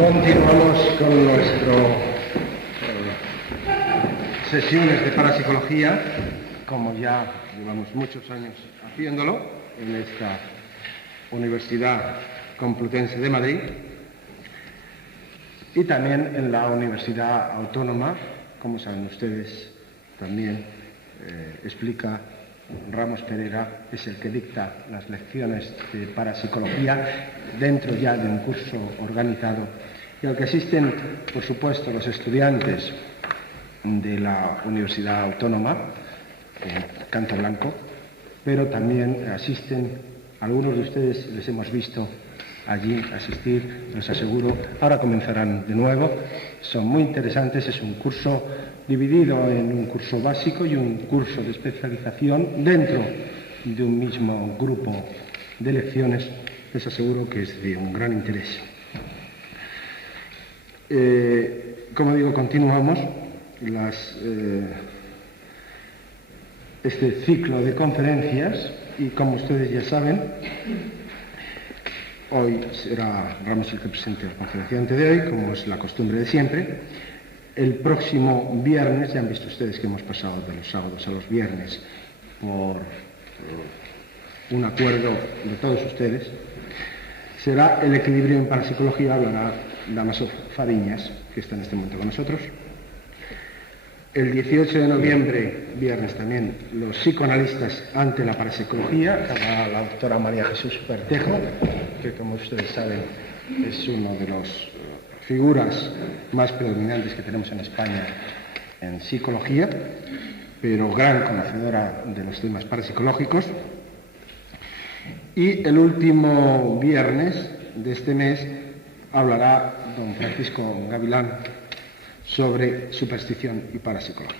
Continuamos con nuestras sesiones de parapsicología, como ya llevamos muchos años haciéndolo en esta Universidad Complutense de Madrid y también en la Universidad Autónoma, como saben ustedes, también explica Ramos Pereira, es el que dicta las lecciones de parapsicología dentro ya de un curso organizado y al que asisten, por supuesto, los estudiantes de la Universidad Autónoma, Canto Blanco, pero también asisten, algunos de ustedes les hemos visto allí asistir, les aseguro, ahora comenzarán de nuevo, son muy interesantes, es un curso dividido en un curso básico y un curso de especialización dentro de un mismo grupo de lecciones, les aseguro que es de un gran interés. Como digo, continuamos este ciclo de conferencias y como ustedes ya saben, hoy será Ramos el que presente el conferenciante de hoy, como es la costumbre de siempre. El próximo viernes, ya han visto ustedes que hemos pasado de los sábados a los viernes por un acuerdo de todos ustedes, será el equilibrio en parapsicología, hablará Dámaso Fariñas, que está en este momento con nosotros. El 18 de noviembre, viernes también, los psicoanalistas ante la parapsicología, hablará la doctora María Jesús Pertejo, que como ustedes saben es una de las figuras más predominantes que tenemos en España en psicología, pero gran conocedora de los temas parapsicológicos. Y el último viernes de este mes hablará don Francisco Gavilán sobre superstición y parapsicología.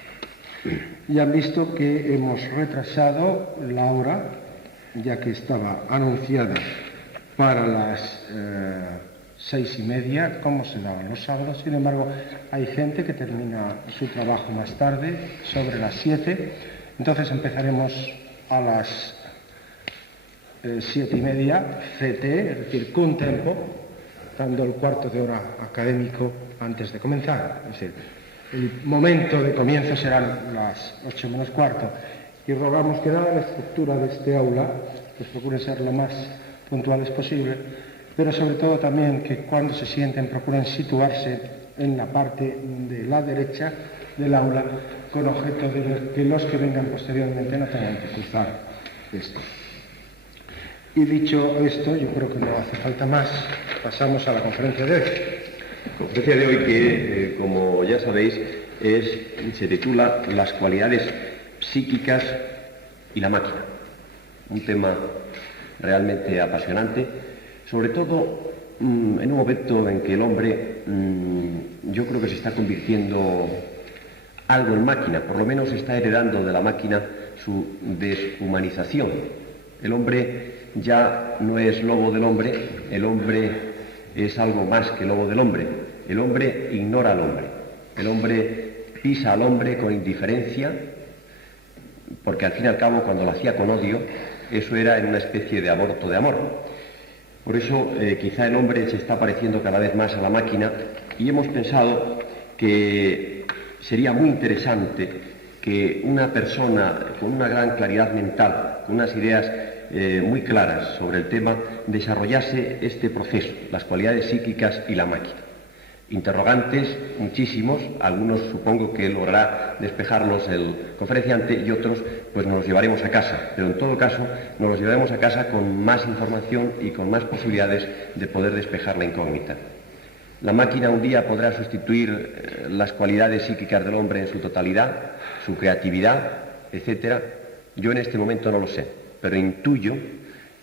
Ya han visto que hemos retrasado la hora, ya que estaba anunciada para las 6:30, como se daban los sábados. Sin embargo, hay gente que termina su trabajo más tarde, sobre las 7. Entonces empezaremos a las 7:30, CT, es decir, con tiempo, dando el cuarto de hora académico antes de comenzar. Es decir, el momento de comienzo serán las 8 menos cuarto. Y rogamos que, dada la estructura de este aula, pues procuren ser lo más puntuales posible, pero sobre todo también que cuando se sienten procuren situarse en la parte de la derecha del aula, con objeto de que los que vengan posteriormente no tengan que cruzar esto. Y dicho esto, yo creo que no hace falta más, pasamos a la conferencia de hoy. La conferencia de hoy que, como ya sabéis, se titula Las cualidades psíquicas y la máquina. Un tema realmente apasionante, sobre todo en un momento en que el hombre yo creo que se está convirtiendo algo en máquina, por lo menos está heredando de la máquina su deshumanización. El hombre ya no es lobo del hombre, el hombre es algo más que lobo del hombre. El hombre ignora al hombre, el hombre pisa al hombre con indiferencia, porque al fin y al cabo cuando lo hacía con odio, eso era en una especie de aborto de amor. Por eso quizá el hombre se está pareciendo cada vez más a la máquina y hemos pensado que sería muy interesante que una persona con una gran claridad mental, con unas ideas muy claras sobre el tema, desarrollase este proceso, las cualidades psíquicas y la máquina. Interrogantes muchísimos, algunos supongo que logrará despejarlos el conferenciante y otros pues nos los llevaremos a casa, pero en todo caso nos los llevaremos a casa con más información y con más posibilidades de poder despejar la incógnita. La máquina un día podrá sustituir las cualidades psíquicas del hombre en su totalidad, su creatividad, etcétera. Yo en este momento no lo sé, pero intuyo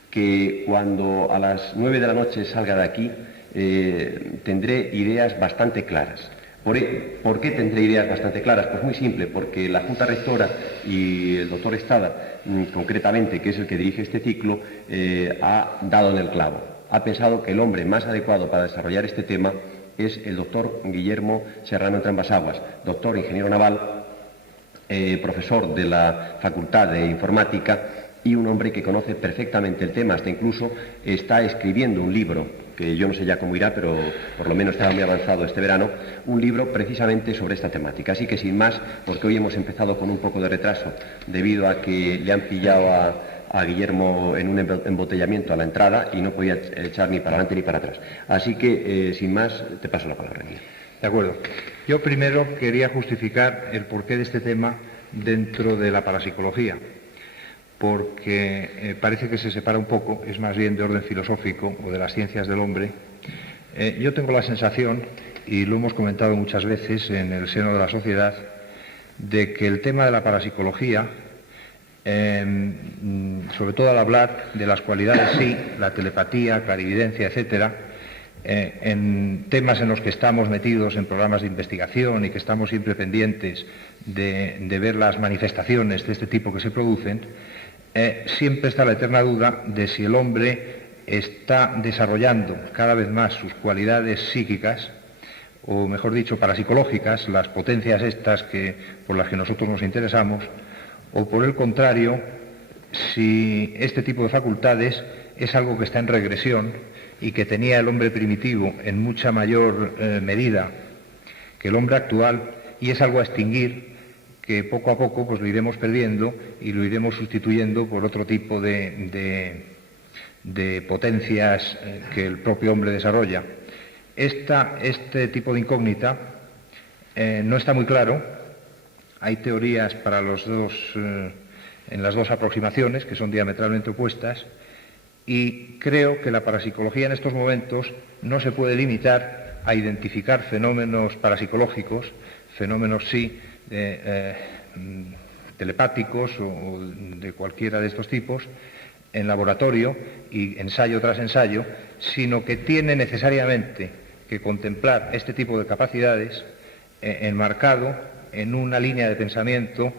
que cuando a las 9 de la noche salga de aquí tendré ideas bastante claras. ¿Por qué tendré ideas bastante claras? Pues muy simple, porque la Junta Rectora y el doctor Estada, concretamente, que es el que dirige este ciclo, ha dado en el clavo. Ha pensado que el hombre más adecuado para desarrollar este tema es el doctor Guillermo Serrano Entrambas-Aguas, doctor ingeniero naval, profesor de la Facultad de Informática y un hombre que conoce perfectamente el tema, hasta incluso está escribiendo un libro que yo no sé ya cómo irá, pero por lo menos estaba muy avanzado este verano, un libro precisamente sobre esta temática. Así que sin más, porque hoy hemos empezado con un poco de retraso debido a que le han pillado a Guillermo en un embotellamiento a la entrada y no podía echar ni para adelante ni para atrás. Así que, sin más, te paso la palabra, Guillermo. De acuerdo. Yo primero quería justificar el porqué de este tema dentro de la parapsicología, porque parece que se separa un poco, es más bien de orden filosófico o de las ciencias del hombre. Yo tengo la sensación, y lo hemos comentado muchas veces en el seno de la sociedad, de que el tema de la parapsicología, sobre todo al hablar de las cualidades sí, la telepatía, clarividencia, etcétera, en temas en los que estamos metidos en programas de investigación y que estamos siempre pendientes de ver las manifestaciones de este tipo que se producen, siempre está la eterna duda de si el hombre está desarrollando cada vez más sus cualidades psíquicas, o mejor dicho, parapsicológicas, las potencias estas por las que nosotros nos interesamos, o por el contrario, si este tipo de facultades es algo que está en regresión y que tenía el hombre primitivo en mucha mayor medida que el hombre actual, y es algo a extinguir, que poco a poco pues lo iremos perdiendo y lo iremos sustituyendo por otro tipo de potencias que el propio hombre desarrolla. Este tipo de incógnita no está muy claro. Hay teorías para en las dos aproximaciones, que son diametralmente opuestas, y creo que la parapsicología en estos momentos no se puede limitar a identificar fenómenos parapsicológicos, fenómenos sí, telepáticos o de cualquiera de estos tipos, en laboratorio y ensayo tras ensayo, sino que tiene necesariamente que contemplar este tipo de capacidades enmarcado en una línea de pensamiento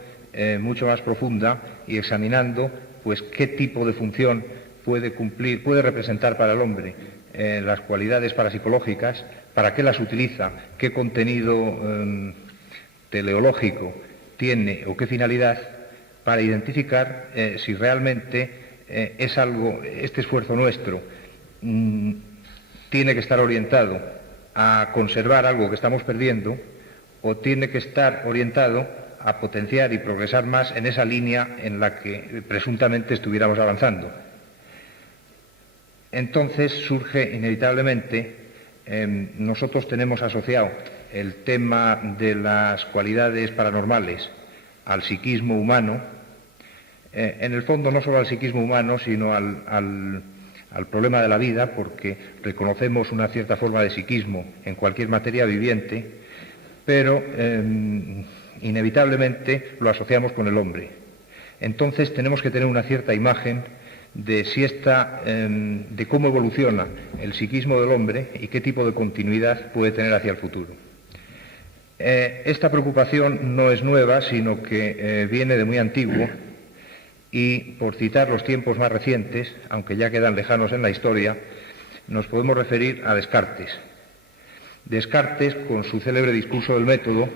mucho más profunda y examinando pues qué tipo de función puede representar para el hombre las cualidades parapsicológicas, para qué las utiliza, qué contenido teleológico tiene o qué finalidad, para identificar si realmente es algo, este esfuerzo nuestro tiene que estar orientado a conservar algo que estamos perdiendo, o tiene que estar orientado a potenciar y progresar más en esa línea en la que presuntamente estuviéramos avanzando. Entonces surge inevitablemente, nosotros tenemos asociado el tema de las cualidades paranormales al psiquismo humano, en el fondo no solo al psiquismo humano, sino al problema de la vida, porque reconocemos una cierta forma de psiquismo en cualquier materia viviente, pero inevitablemente lo asociamos con el hombre. Entonces tenemos que tener una cierta imagen de de cómo evoluciona el psiquismo del hombre y qué tipo de continuidad puede tener hacia el futuro. Esta preocupación no es nueva, sino que viene de muy antiguo, y por citar los tiempos más recientes, aunque ya quedan lejanos en la historia, nos podemos referir a Descartes. Descartes, con su célebre discurso del método,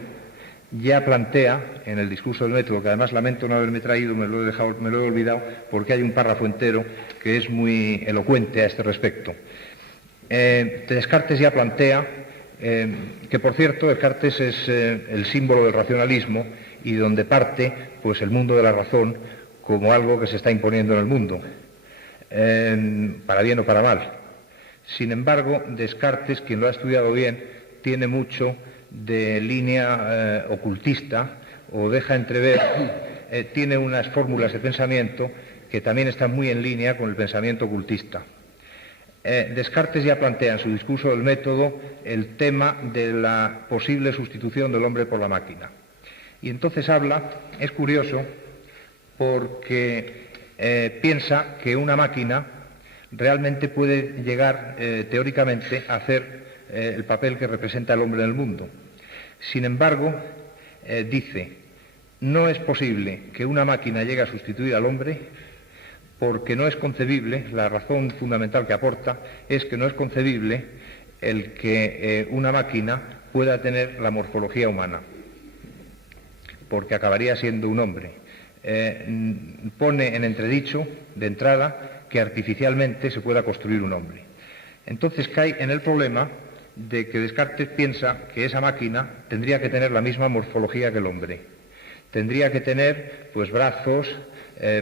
ya plantea en el discurso del método, que además lamento no haberme traído, me lo he olvidado, porque hay un párrafo entero que es muy elocuente a este respecto. Descartes ya plantea que, por cierto, Descartes es el símbolo del racionalismo y donde parte pues el mundo de la razón como algo que se está imponiendo en el mundo, para bien o para mal. Sin embargo, Descartes, quien lo ha estudiado bien, tiene mucho de línea ocultista, o deja entrever, tiene unas fórmulas de pensamiento que también están muy en línea con el pensamiento ocultista. Descartes ya plantea en su discurso del método el tema de la posible sustitución del hombre por la máquina. Y entonces es curioso, porque piensa que una máquina realmente puede llegar teóricamente a hacer el papel que representa el hombre en el mundo. Sin embargo, dice, no es posible que una máquina llegue a sustituir al hombre, porque no es concebible, la razón fundamental que aporta es que no es concebible el que una máquina pueda tener la morfología humana, porque acabaría siendo un hombre. Pone en entredicho, de entrada, que artificialmente se pueda construir un hombre. Entonces cae en el problema de que Descartes piensa que esa máquina tendría que tener la misma morfología que el hombre. Tendría que tener pues brazos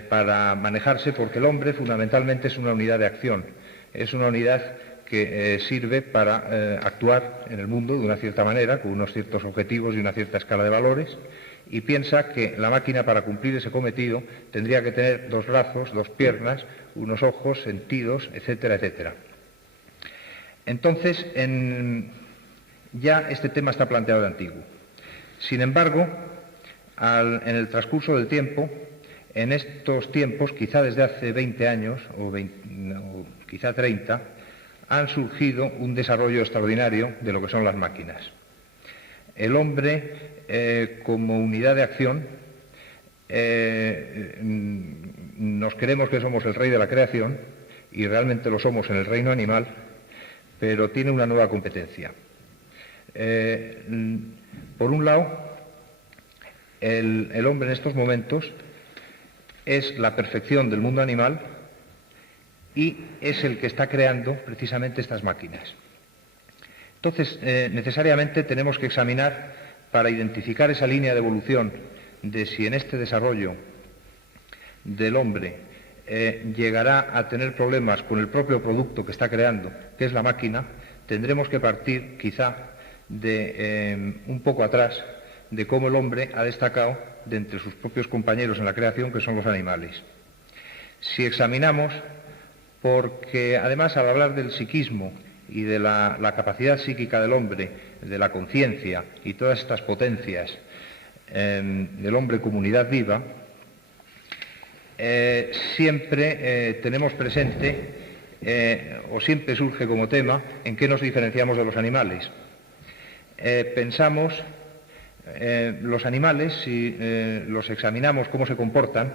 para manejarse, porque el hombre fundamentalmente es una unidad de acción, es una unidad que sirve para actuar en el mundo de una cierta manera, con unos ciertos objetivos y una cierta escala de valores, y piensa que la máquina, para cumplir ese cometido, tendría que tener 2 brazos, 2 piernas, unos ojos, sentidos, etcétera, etcétera. Entonces, ya este tema está planteado de antiguo. Sin embargo, en el transcurso del tiempo, en estos tiempos, quizá desde hace 20 años o quizá 30, han surgido un desarrollo extraordinario de lo que son las máquinas. El hombre, como unidad de acción, nos creemos que somos el rey de la creación, y realmente lo somos en el reino animal, pero tiene una nueva competencia. Por un lado, el hombre en estos momentos es la perfección del mundo animal y es el que está creando precisamente estas máquinas. Entonces, necesariamente tenemos que examinar, para identificar esa línea de evolución, de si en este desarrollo del hombre llegará a tener problemas con el propio producto que está creando, que es la máquina. Tendremos que partir quizá de un poco atrás, de cómo el hombre ha destacado de entre sus propios compañeros en la creación, que son los animales. Si examinamos, porque además, al hablar del psiquismo y de la capacidad psíquica del hombre, de la conciencia y todas estas potencias del hombre como unidad viva, siempre tenemos presente, o siempre surge como tema, en qué nos diferenciamos de los animales. Pensamos, los animales, si los examinamos cómo se comportan,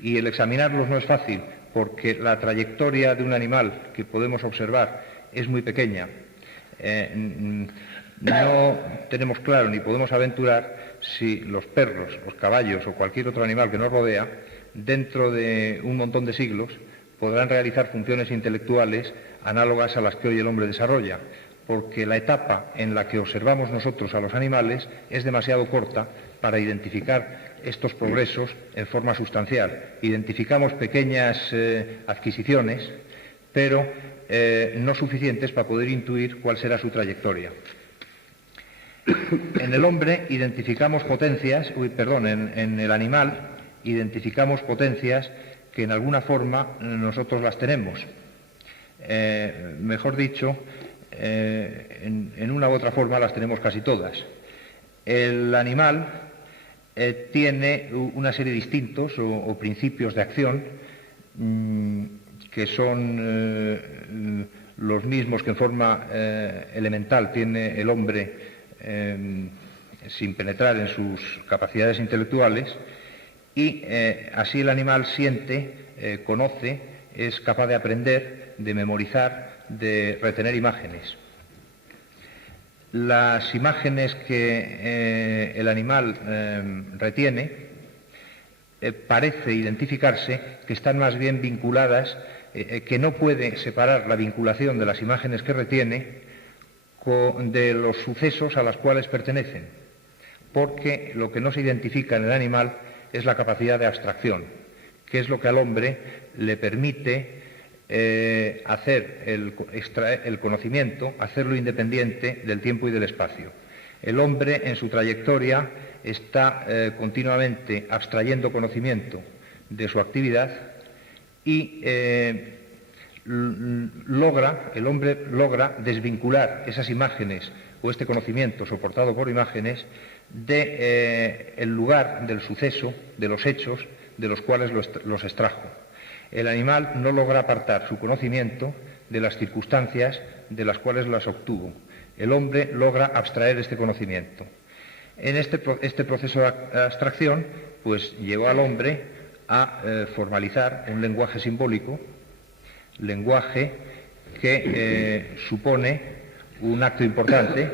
y el examinarlos no es fácil, porque la trayectoria de un animal que podemos observar es muy pequeña. No tenemos claro ni podemos aventurar si los perros, los caballos o cualquier otro animal que nos rodea, dentro de un montón de siglos, podrán realizar funciones intelectuales análogas a las que hoy el hombre desarrolla, porque la etapa en la que observamos nosotros a los animales es demasiado corta para identificar estos progresos en forma sustancial. Identificamos pequeñas adquisiciones, pero no suficientes para poder intuir cuál será su trayectoria. En el hombre identificamos potencias, en el animal identificamos potencias que en alguna forma nosotros las tenemos. Mejor dicho, en una u otra forma las tenemos casi todas. El animal tiene una serie de instintos o principios de acción que son los mismos que en forma elemental tiene el hombre sin penetrar en sus capacidades intelectuales, y así el animal siente, conoce, es capaz de aprender, de memorizar, de retener imágenes. Las imágenes que el animal retiene parece identificarse que están más bien vinculadas, que no puede separar la vinculación de las imágenes que retiene de los sucesos a los cuales pertenecen, porque lo que no se identifica en el animal es la capacidad de abstracción, que es lo que al hombre le permite hacer el conocimiento, hacerlo independiente del tiempo y del espacio. El hombre en su trayectoria está continuamente abstrayendo conocimiento de su actividad y el hombre logra desvincular esas imágenes o este conocimiento soportado por imágenes del lugar del suceso, de los hechos de los cuales los extrajo. El animal no logra apartar su conocimiento de las circunstancias de las cuales las obtuvo. El hombre logra abstraer este conocimiento. En este proceso de abstracción, pues llevó al hombre a formalizar un lenguaje simbólico, lenguaje que supone un acto importante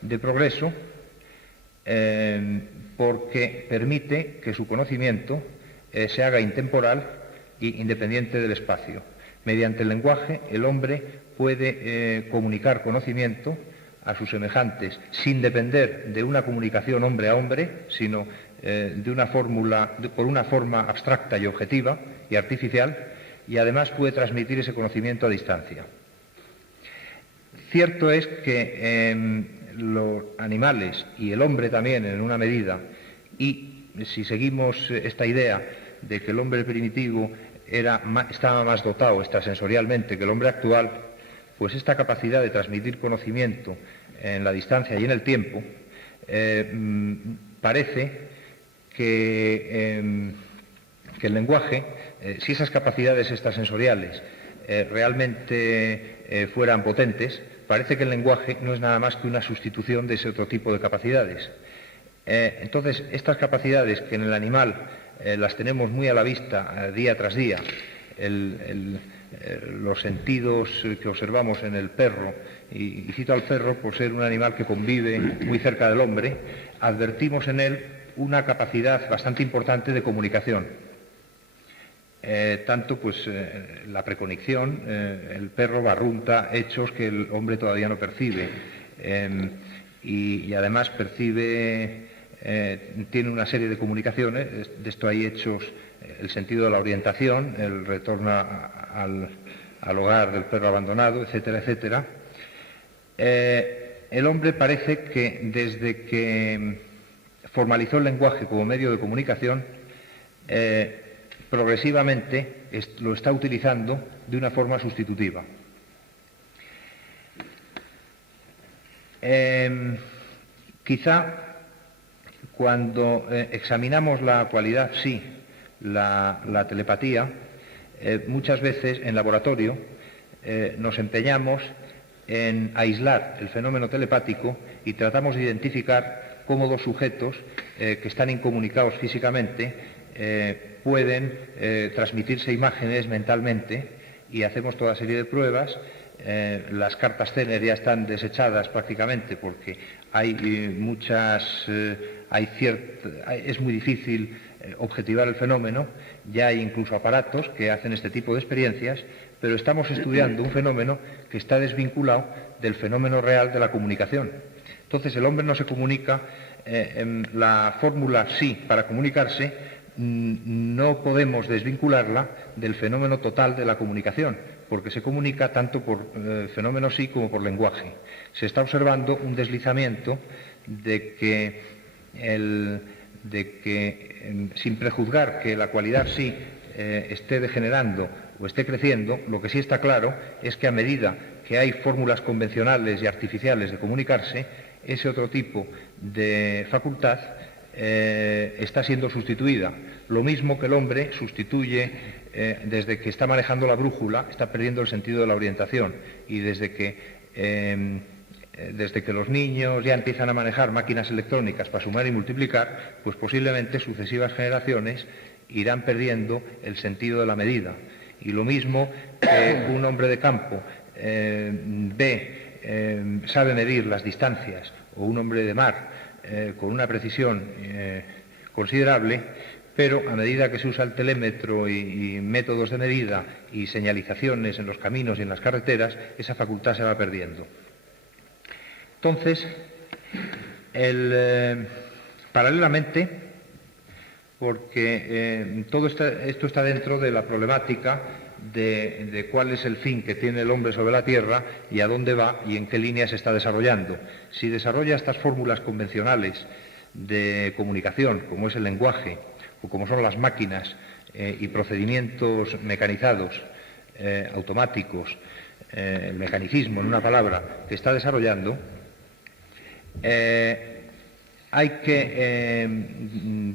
de progreso, porque permite que su conocimiento se haga intemporal e independiente del espacio. Mediante el lenguaje, el hombre puede comunicar conocimiento a sus semejantes sin depender de una comunicación hombre a hombre, sino por una forma abstracta y objetiva y artificial, y además puede transmitir ese conocimiento a distancia. Cierto es que los animales y el hombre también en una medida, y si seguimos esta idea de que el hombre primitivo estaba más dotado extrasensorialmente que el hombre actual, pues esta capacidad de transmitir conocimiento en la distancia y en el tiempo parece que el lenguaje, si esas capacidades extrasensoriales realmente fueran potentes, parece que el lenguaje no es nada más que una sustitución de ese otro tipo de capacidades. Entonces, estas capacidades que en el animal las tenemos muy a la vista día tras día, los sentidos que observamos en el perro, y cito al perro por ser un animal que convive muy cerca del hombre, advertimos en él una capacidad bastante importante de comunicación. Tanto pues la precognición, el perro barrunta hechos que el hombre todavía no percibe, y además percibe, tiene una serie de comunicaciones. De esto hay hechos, el sentido de la orientación, el retorno al hogar del perro abandonado, etcétera, etcétera. El hombre parece que desde que formalizó el lenguaje como medio de comunicación, progresivamente lo está utilizando de una forma sustitutiva. Quizá cuando examinamos la cualidad sí, la telepatía, muchas veces en laboratorio nos empeñamos en aislar el fenómeno telepático y tratamos de identificar cómo dos sujetos que están incomunicados físicamente pueden transmitirse imágenes mentalmente, y hacemos toda serie de pruebas. Las cartas Zener ya están desechadas prácticamente porque hay es muy difícil objetivar el fenómeno. Ya hay incluso aparatos que hacen este tipo de experiencias, pero estamos estudiando un fenómeno que está desvinculado del fenómeno real de la comunicación. Entonces el hombre no se comunica, la fórmula sí para comunicarse no podemos desvincularla del fenómeno total de la comunicación, porque se comunica tanto por fenómeno sí como por lenguaje. Se está observando un deslizamiento de que sin prejuzgar que la cualidad sí esté degenerando o esté creciendo, lo que sí está claro es que a medida que hay fórmulas convencionales y artificiales de comunicarse, ese otro tipo de facultad está siendo sustituida. Lo mismo que el hombre sustituye, desde que está manejando la brújula, está perdiendo el sentido de la orientación, y desde que los niños ya empiezan a manejar máquinas electrónicas para sumar y multiplicar, pues posiblemente sucesivas generaciones irán perdiendo el sentido de la medida. Y lo mismo que un hombre de campo sabe medir las distancias, o un hombre de mar con una precisión considerable, pero a medida que se usa el telémetro y métodos de medida y señalizaciones en los caminos y en las carreteras, esa facultad se va perdiendo. Entonces, paralelamente, porque todo esto está dentro de la problemática de cuál es el fin que tiene el hombre sobre la Tierra y a dónde va y en qué línea se está desarrollando. Si desarrolla estas fórmulas convencionales de comunicación, como es el lenguaje, o como son las máquinas y procedimientos mecanizados, automáticos, el mecanicismo, en una palabra, que está desarrollando,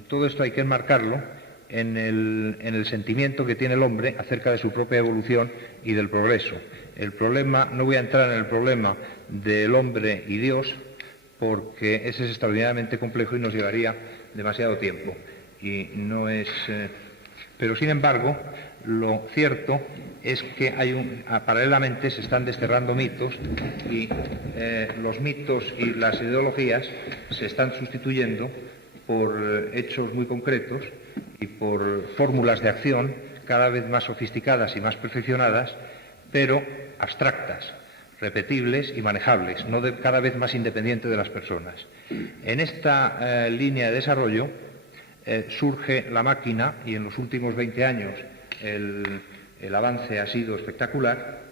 todo esto hay que enmarcarlo en el sentimiento que tiene el hombre acerca de su propia evolución y del progreso. El problema, no voy a entrar en el problema del hombre y Dios, porque ese es extraordinariamente complejo y nos llevaría demasiado tiempo. Y no es, pero sin embargo, lo cierto es que paralelamente se están desterrando mitos, y los mitos y las ideologías se están sustituyendo por hechos muy concretos y por fórmulas de acción cada vez más sofisticadas y más perfeccionadas, pero abstractas, repetibles y manejables, cada vez más independiente de las personas. En esta línea de desarrollo surge la máquina, y en los últimos 20 años el avance ha sido espectacular.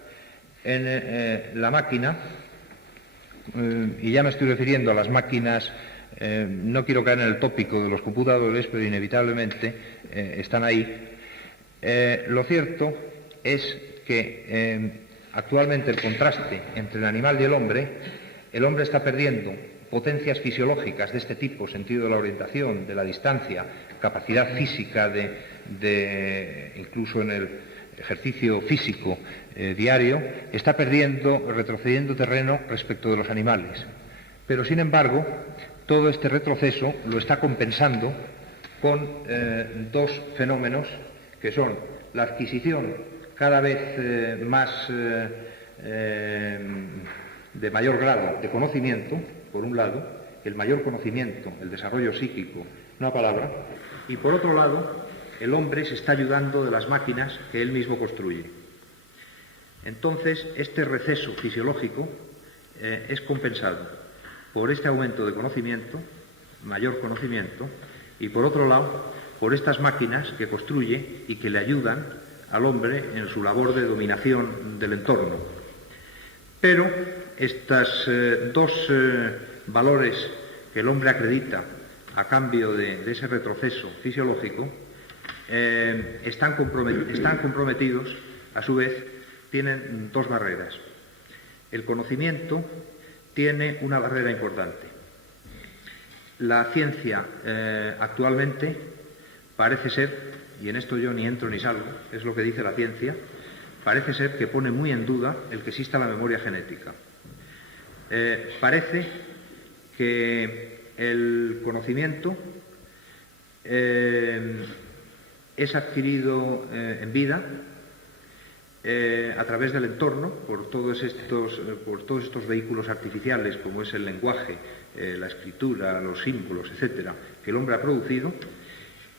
En la máquina, y ya me estoy refiriendo a las máquinas, no quiero caer en el tópico de los computadores, pero inevitablemente están ahí. Lo cierto es que actualmente el contraste entre el animal y el hombre está perdiendo potencias fisiológicas de este tipo, sentido de la orientación, de la distancia, capacidad física incluso en el ejercicio físico diario, está retrocediendo terreno respecto de los animales. Pero, sin embargo, todo este retroceso lo está compensando con dos fenómenos que son la adquisición cada vez más de mayor grado de conocimiento, por un lado, el mayor conocimiento, el desarrollo psíquico, una palabra, y por otro lado, el hombre se está ayudando de las máquinas que él mismo construye. Entonces, este receso fisiológico es compensado por este aumento de conocimiento, mayor conocimiento, y por otro lado, por estas máquinas que construye y que le ayudan al hombre en su labor de dominación del entorno. Pero estos dos valores que el hombre acredita a cambio de ese retroceso fisiológico están comprometidos, a su vez, tienen dos barreras. El conocimiento tiene una barrera importante. La ciencia actualmente parece ser, y en esto yo ni entro ni salgo, es lo que dice la ciencia, parece ser que pone muy en duda el que exista la memoria genética. Parece que el conocimiento es adquirido en vida a través del entorno, por todos estos vehículos artificiales, como es el lenguaje, la escritura, los símbolos, etcétera, que el hombre ha producido,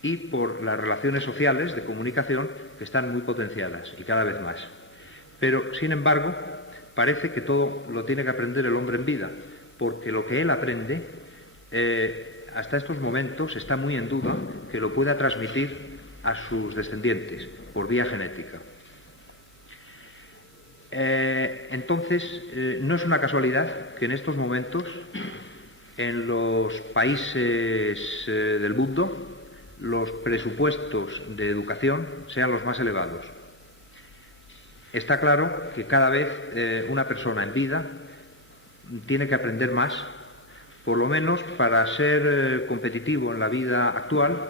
y por las relaciones sociales de comunicación que están muy potenciadas y cada vez más. Pero, sin embargo, parece que todo lo tiene que aprender el hombre en vida, porque lo que él aprende, hasta estos momentos, está muy en duda que lo pueda transmitir a sus descendientes por vía genética. Entonces, no es una casualidad que en estos momentos, en los países del mundo, los presupuestos de educación sean los más elevados. Está claro que cada vez una persona en vida tiene que aprender más, por lo menos para ser competitivo en la vida actual,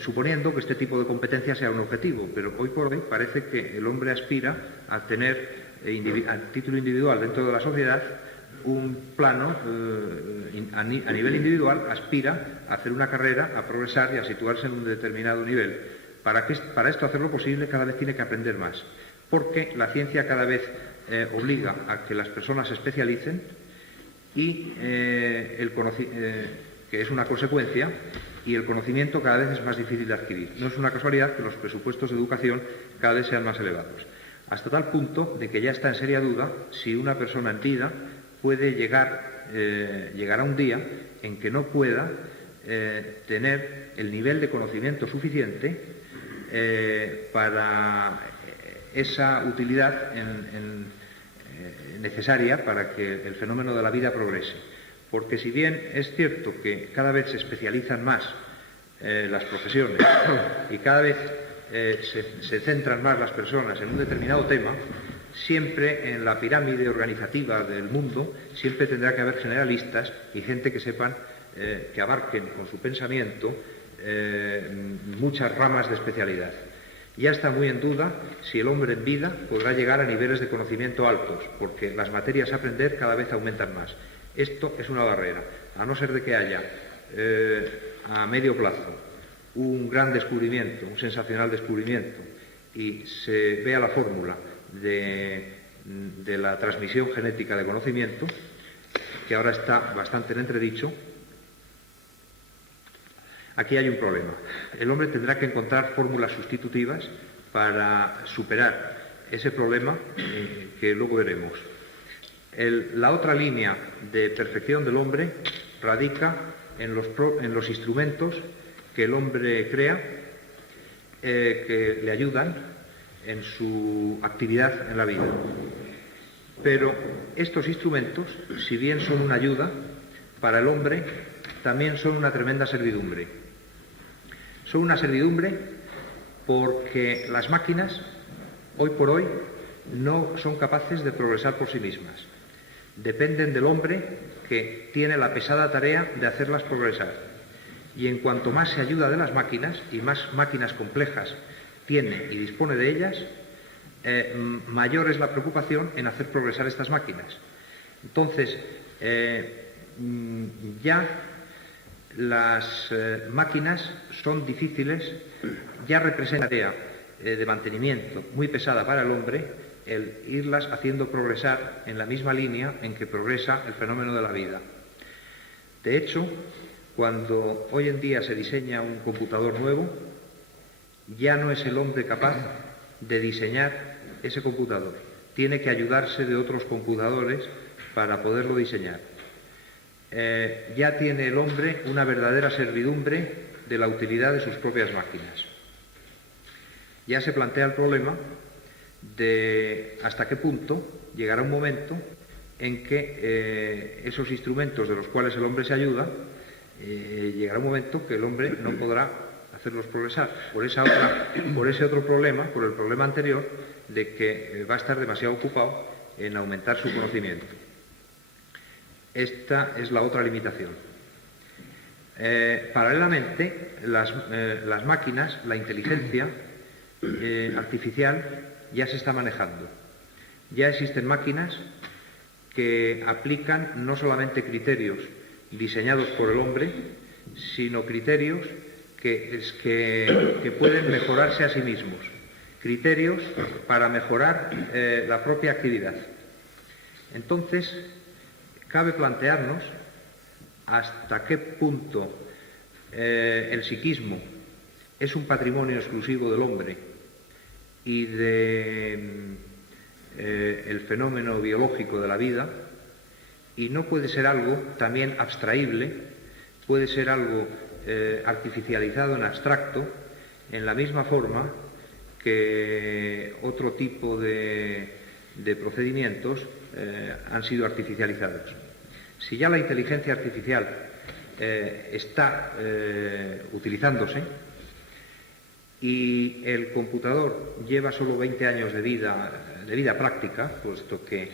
suponiendo que este tipo de competencia sea un objetivo, pero hoy por hoy parece que el hombre aspira a tener a título individual dentro de la sociedad un plano, a nivel individual aspira a hacer una carrera, a progresar y a situarse en un determinado nivel. Para esto hacerlo posible cada vez tiene que aprender más, porque la ciencia cada vez obliga a que las personas se especialicen y que es una consecuencia, y el conocimiento cada vez es más difícil de adquirir. No es una casualidad que los presupuestos de educación cada vez sean más elevados, hasta tal punto de que ya está en seria duda si una persona en vida puede llegará un día en que no pueda tener el nivel de conocimiento suficiente para esa utilidad necesaria para que el fenómeno de la vida progrese. Porque si bien es cierto que cada vez se especializan más las profesiones y cada vez se centran más las personas en un determinado tema, siempre en la pirámide organizativa del mundo siempre tendrá que haber generalistas y gente que sepan, que abarquen con su pensamiento muchas ramas de especialidad. Ya está muy en duda si el hombre en vida podrá llegar a niveles de conocimiento altos, porque las materias a aprender cada vez aumentan más. Esto es una barrera, a no ser de que haya a medio plazo un gran descubrimiento, un sensacional descubrimiento, y se vea la fórmula de la transmisión genética de conocimiento, que ahora está bastante en entredicho. Aquí hay un problema. El hombre tendrá que encontrar fórmulas sustitutivas para superar ese problema que luego veremos. La otra línea de perfección del hombre radica en los instrumentos que el hombre crea, que le ayudan en su actividad en la vida. Pero estos instrumentos, si bien son una ayuda, para el hombre también son una tremenda servidumbre. Son una servidumbre porque las máquinas, hoy por hoy, no son capaces de progresar por sí mismas. Dependen del hombre, que tiene la pesada tarea de hacerlas progresar. Y en cuanto más se ayuda de las máquinas, y más máquinas complejas tiene y dispone de ellas, mayor es la preocupación en hacer progresar estas máquinas. Entonces, ya las máquinas son difíciles, ya representa tarea de mantenimiento muy pesada para el hombre el irlas haciendo progresar en la misma línea en que progresa el fenómeno de la vida. De hecho, cuando hoy en día se diseña un computador nuevo, ya no es el hombre capaz de diseñar ese computador. Tiene que ayudarse de otros computadores para poderlo diseñar. Ya tiene el hombre una verdadera servidumbre de la utilidad de sus propias máquinas. Ya se plantea el problema de hasta qué punto llegará un momento en que esos instrumentos de los cuales el hombre se ayuda, llegará un momento que el hombre no podrá hacerlos progresar por ese otro problema, por el problema anterior de que va a estar demasiado ocupado en aumentar su conocimiento. Esta es la otra limitación. Paralelamente, las máquinas, la inteligencia artificial ya se está manejando. Ya existen máquinas que aplican no solamente criterios diseñados por el hombre, sino criterios que pueden mejorarse a sí mismos, criterios para mejorar la propia actividad. Entonces, cabe plantearnos hasta qué punto el psiquismo es un patrimonio exclusivo del hombre y del fenómeno biológico de la vida, y no puede ser algo también abstraíble, puede ser algo artificializado en abstracto, en la misma forma que otro tipo de procedimientos han sido artificializados. Si ya la inteligencia artificial está utilizándose y el computador lleva solo 20 años de vida práctica, puesto que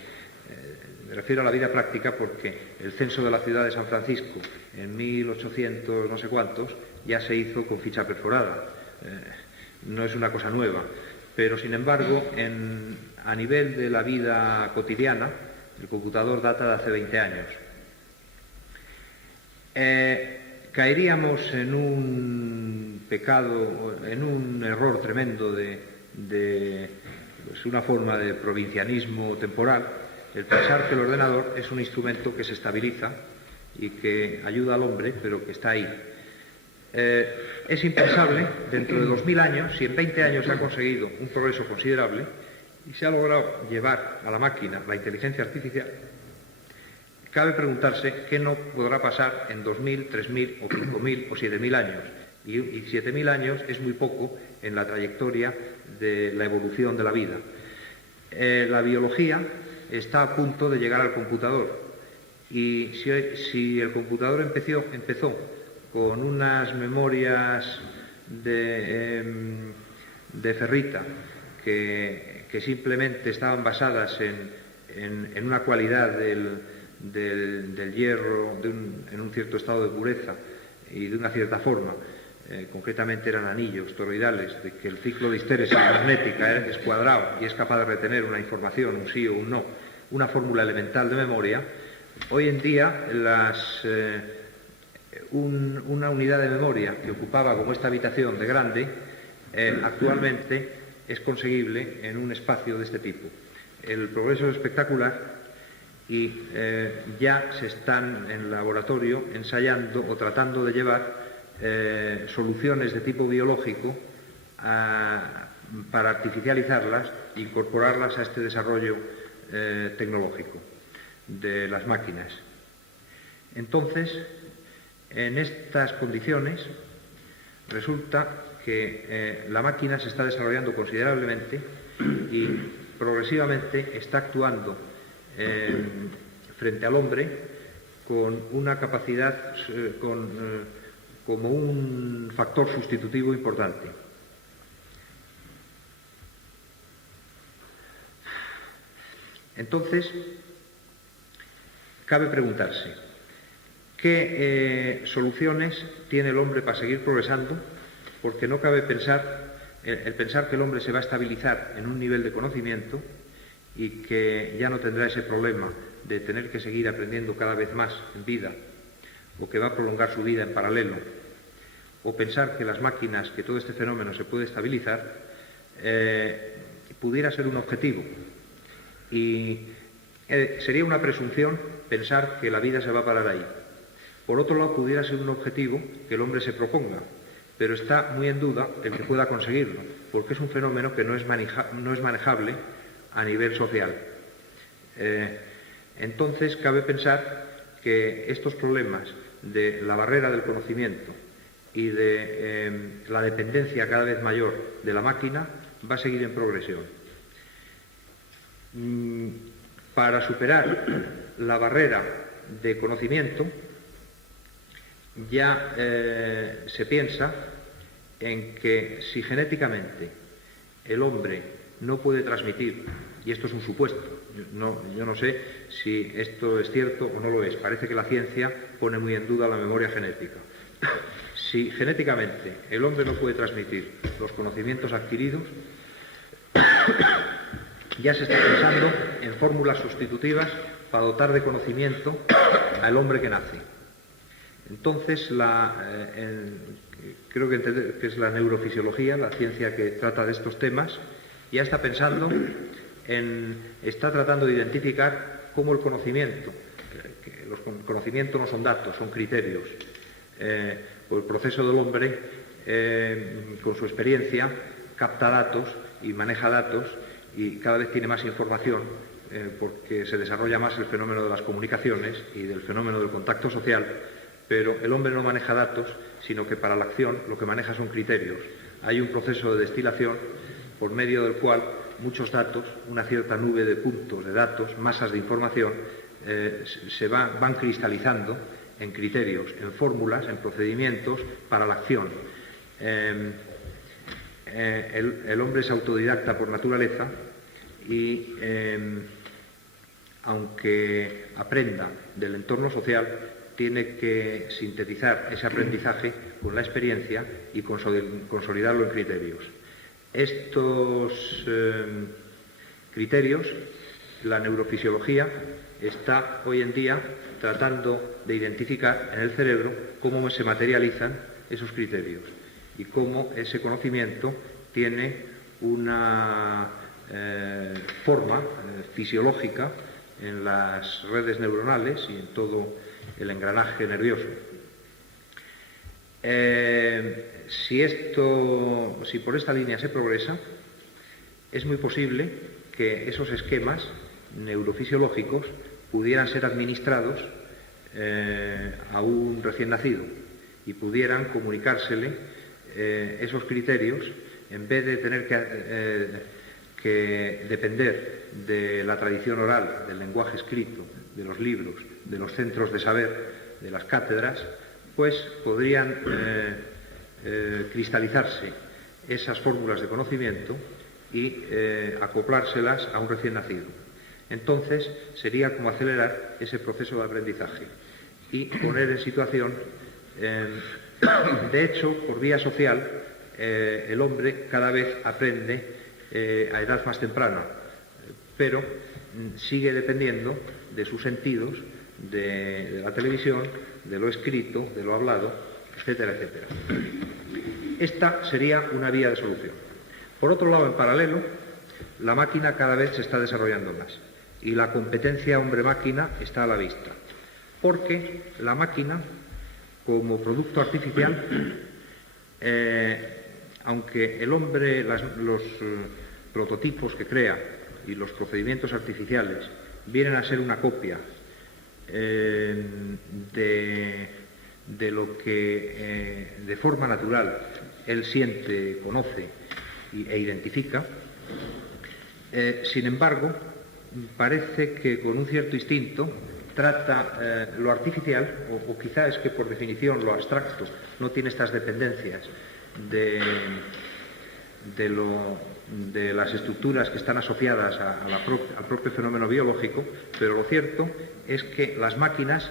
me refiero a la vida práctica porque el censo de la ciudad de San Francisco en 1800 no sé cuántos ya se hizo con ficha perforada. No es una cosa nueva, pero sin embargo a nivel de la vida cotidiana el computador data de hace 20 años. Caeríamos en un pecado, en un error tremendo de una forma de provincianismo temporal, el pensar que el ordenador es un instrumento que se estabiliza y que ayuda al hombre, pero que está ahí. Es impensable, dentro de 2000 años, si en 20 años se ha conseguido un progreso considerable y se ha logrado llevar a la máquina la inteligencia artificial, cabe preguntarse qué no podrá pasar en 2000, 3000 o 5000 o 7000 años. Y 7000 años es muy poco en la trayectoria de la evolución de la vida. La biología está a punto de llegar al computador, y si el computador empezó con unas memorias de ferrita que simplemente estaban basadas en una cualidad del hierro en un cierto estado de pureza y de una cierta forma, concretamente eran anillos toroidales, de que el ciclo de histeresis magnética es cuadrado y es capaz de retener una información, un sí o un no, una fórmula elemental de memoria. Hoy en día una unidad de memoria que ocupaba como esta habitación de grande, actualmente es conseguible en un espacio de este tipo. El progreso es espectacular y ya se están en el laboratorio ensayando o tratando de llevar soluciones de tipo biológico para artificializarlas e incorporarlas a este desarrollo tecnológico de las máquinas. Entonces, en estas condiciones, resulta que la máquina se está desarrollando considerablemente y progresivamente está actuando frente al hombre con una capacidad, como un factor sustitutivo importante. Entonces, cabe preguntarse, ¿qué soluciones tiene el hombre para seguir progresando? Porque no cabe pensar que el hombre se va a estabilizar en un nivel de conocimiento y que ya no tendrá ese problema de tener que seguir aprendiendo cada vez más en vida, o que va a prolongar su vida en paralelo, o pensar que las máquinas, que todo este fenómeno se puede estabilizar, pudiera ser un objetivo. Y sería una presunción pensar que la vida se va a parar ahí. Por otro lado, pudiera ser un objetivo que el hombre se proponga, pero está muy en duda el que pueda conseguirlo, porque es un fenómeno que no es manejable a nivel social. Entonces, cabe pensar que estos problemas de la barrera del conocimiento y de la dependencia cada vez mayor de la máquina va a seguir en progresión. Para superar la barrera de conocimiento, ya se piensa en que si genéticamente el hombre no puede transmitir, y esto es un supuesto, yo no sé si esto es cierto o no lo es, parece que la ciencia pone muy en duda la memoria genética. Si genéticamente el hombre no puede transmitir los conocimientos adquiridos, ya se está pensando en fórmulas sustitutivas para dotar de conocimiento al hombre que nace. Entonces, creo que es la neurofisiología, la ciencia que trata de estos temas, ya está pensando está tratando de identificar cómo el conocimiento, que los conocimientos no son datos, son criterios, o el proceso del hombre, con su experiencia, capta datos y maneja datos y cada vez tiene más información, porque se desarrolla más el fenómeno de las comunicaciones y del fenómeno del contacto social, pero el hombre no maneja datos, sino que para la acción lo que maneja son criterios. Hay un proceso de destilación por medio del cual muchos datos, una cierta nube de puntos de datos, masas de información, van cristalizando en criterios, en fórmulas, en procedimientos para la acción. El hombre es autodidacta por naturaleza y, aunque aprenda del entorno social, tiene que sintetizar ese aprendizaje con la experiencia y consolidarlo en criterios. Estos criterios, la neurofisiología está hoy en día tratando de identificar en el cerebro cómo se materializan esos criterios y cómo ese conocimiento tiene una forma fisiológica en las redes neuronales y en todo el engranaje nervioso. Si por esta línea se progresa, es muy posible que esos esquemas neurofisiológicos pudieran ser administrados a un recién nacido y pudieran comunicársele esos criterios, en vez de tener que depender de la tradición oral, del lenguaje escrito, de los libros, de los centros de saber, de las cátedras, pues podrían cristalizarse esas fórmulas de conocimiento y acoplárselas a un recién nacido. Entonces sería como acelerar ese proceso de aprendizaje y poner en situación, de hecho, por vía social, el hombre cada vez aprende a edad más temprana, pero sigue dependiendo de sus sentidos, de la televisión, de lo escrito, de lo hablado, etcétera, etcétera. Esta sería una vía de solución. Por otro lado, en paralelo, la máquina cada vez se está desarrollando más y la competencia hombre-máquina está a la vista, porque la máquina, como producto artificial, aunque el hombre, los prototipos que crea y los procedimientos artificiales vienen a ser una copia de lo que de forma natural él siente, conoce e identifica, sin embargo, parece que con un cierto instinto trata lo artificial, o quizá es que por definición lo abstracto no tiene estas dependencias de las estructuras que están asociadas al propio fenómeno biológico, pero lo cierto es que las máquinas,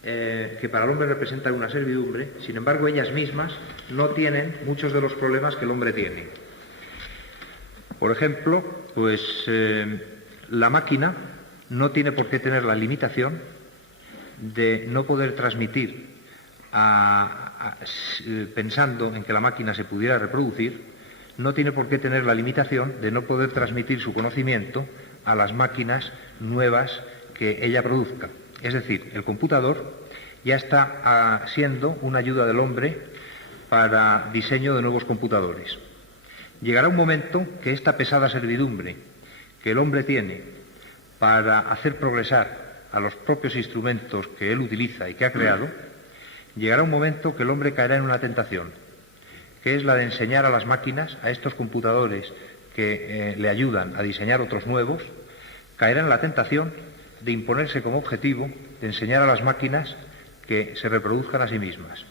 que para el hombre representan una servidumbre, sin embargo ellas mismas no tienen muchos de los problemas que el hombre tiene. Por ejemplo, pues la máquina no tiene por qué tener la limitación de no poder transmitir, pensando en que la máquina se pudiera reproducir, no tiene por qué tener la limitación de no poder transmitir su conocimiento a las máquinas nuevas que ella produzca. Es decir, el computador ya está siendo una ayuda del hombre para diseño de nuevos computadores. Llegará un momento que esta pesada servidumbre que el hombre tiene para hacer progresar a los propios instrumentos que él utiliza y que ha creado, llegará un momento que el hombre caerá en una tentación, que es la de enseñar a las máquinas, a estos computadores que le ayudan a diseñar otros nuevos, caerá en la tentación de imponerse como objetivo de enseñar a las máquinas que se reproduzcan a sí mismas.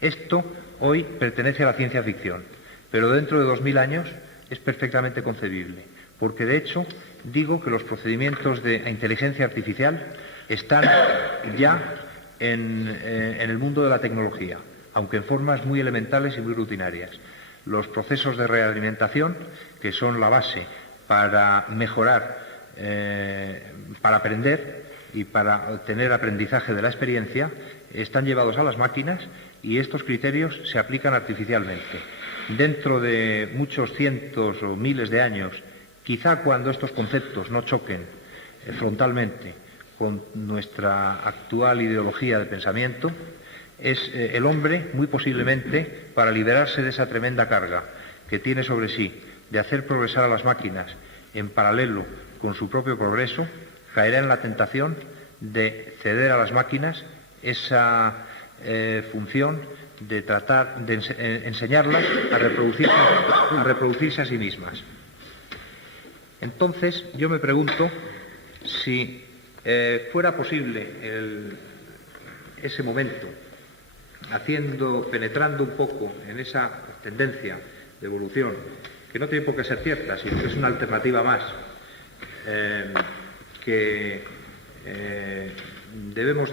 Esto hoy pertenece a la ciencia ficción, pero dentro de 2000 años es perfectamente concebible, porque de hecho digo que los procedimientos de inteligencia artificial están ya en el mundo de la tecnología, aunque en formas muy elementales y muy rutinarias. Los procesos de realimentación, que son la base para mejorar, para aprender y para tener aprendizaje de la experiencia, están llevados a las máquinas y estos criterios se aplican artificialmente. Dentro de muchos cientos o miles de años, quizá cuando estos conceptos no choquen frontalmente con nuestra actual ideología de pensamiento, es el hombre, muy posiblemente, para liberarse de esa tremenda carga que tiene sobre sí de hacer progresar a las máquinas en paralelo con su propio progreso, caerá en la tentación de ceder a las máquinas esa función de tratar de enseñarlas a reproducirse a sí mismas. Entonces, yo me pregunto si fuera posible ese momento, penetrando un poco en esa tendencia de evolución, que no tiene por qué ser cierta, sino que es una alternativa más, que debemos,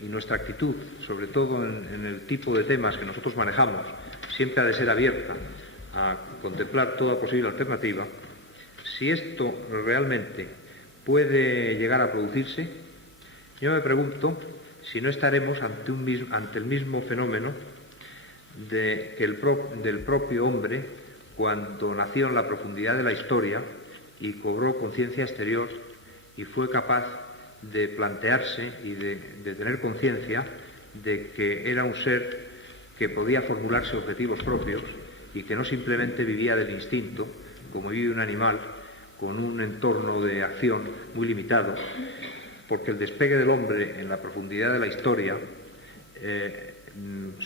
y nuestra actitud, sobre todo en el tipo de temas que nosotros manejamos, siempre ha de ser abierta a contemplar toda posible alternativa. Si esto realmente puede llegar a producirse, yo me pregunto si no estaremos ante el mismo fenómeno del propio hombre cuando nació en la profundidad de la historia y cobró conciencia exterior y fue capaz de plantearse y de tener conciencia de que era un ser que podía formularse objetivos propios y que no simplemente vivía del instinto, como vive un animal, con un entorno de acción muy limitado, porque el despegue del hombre en la profundidad de la historia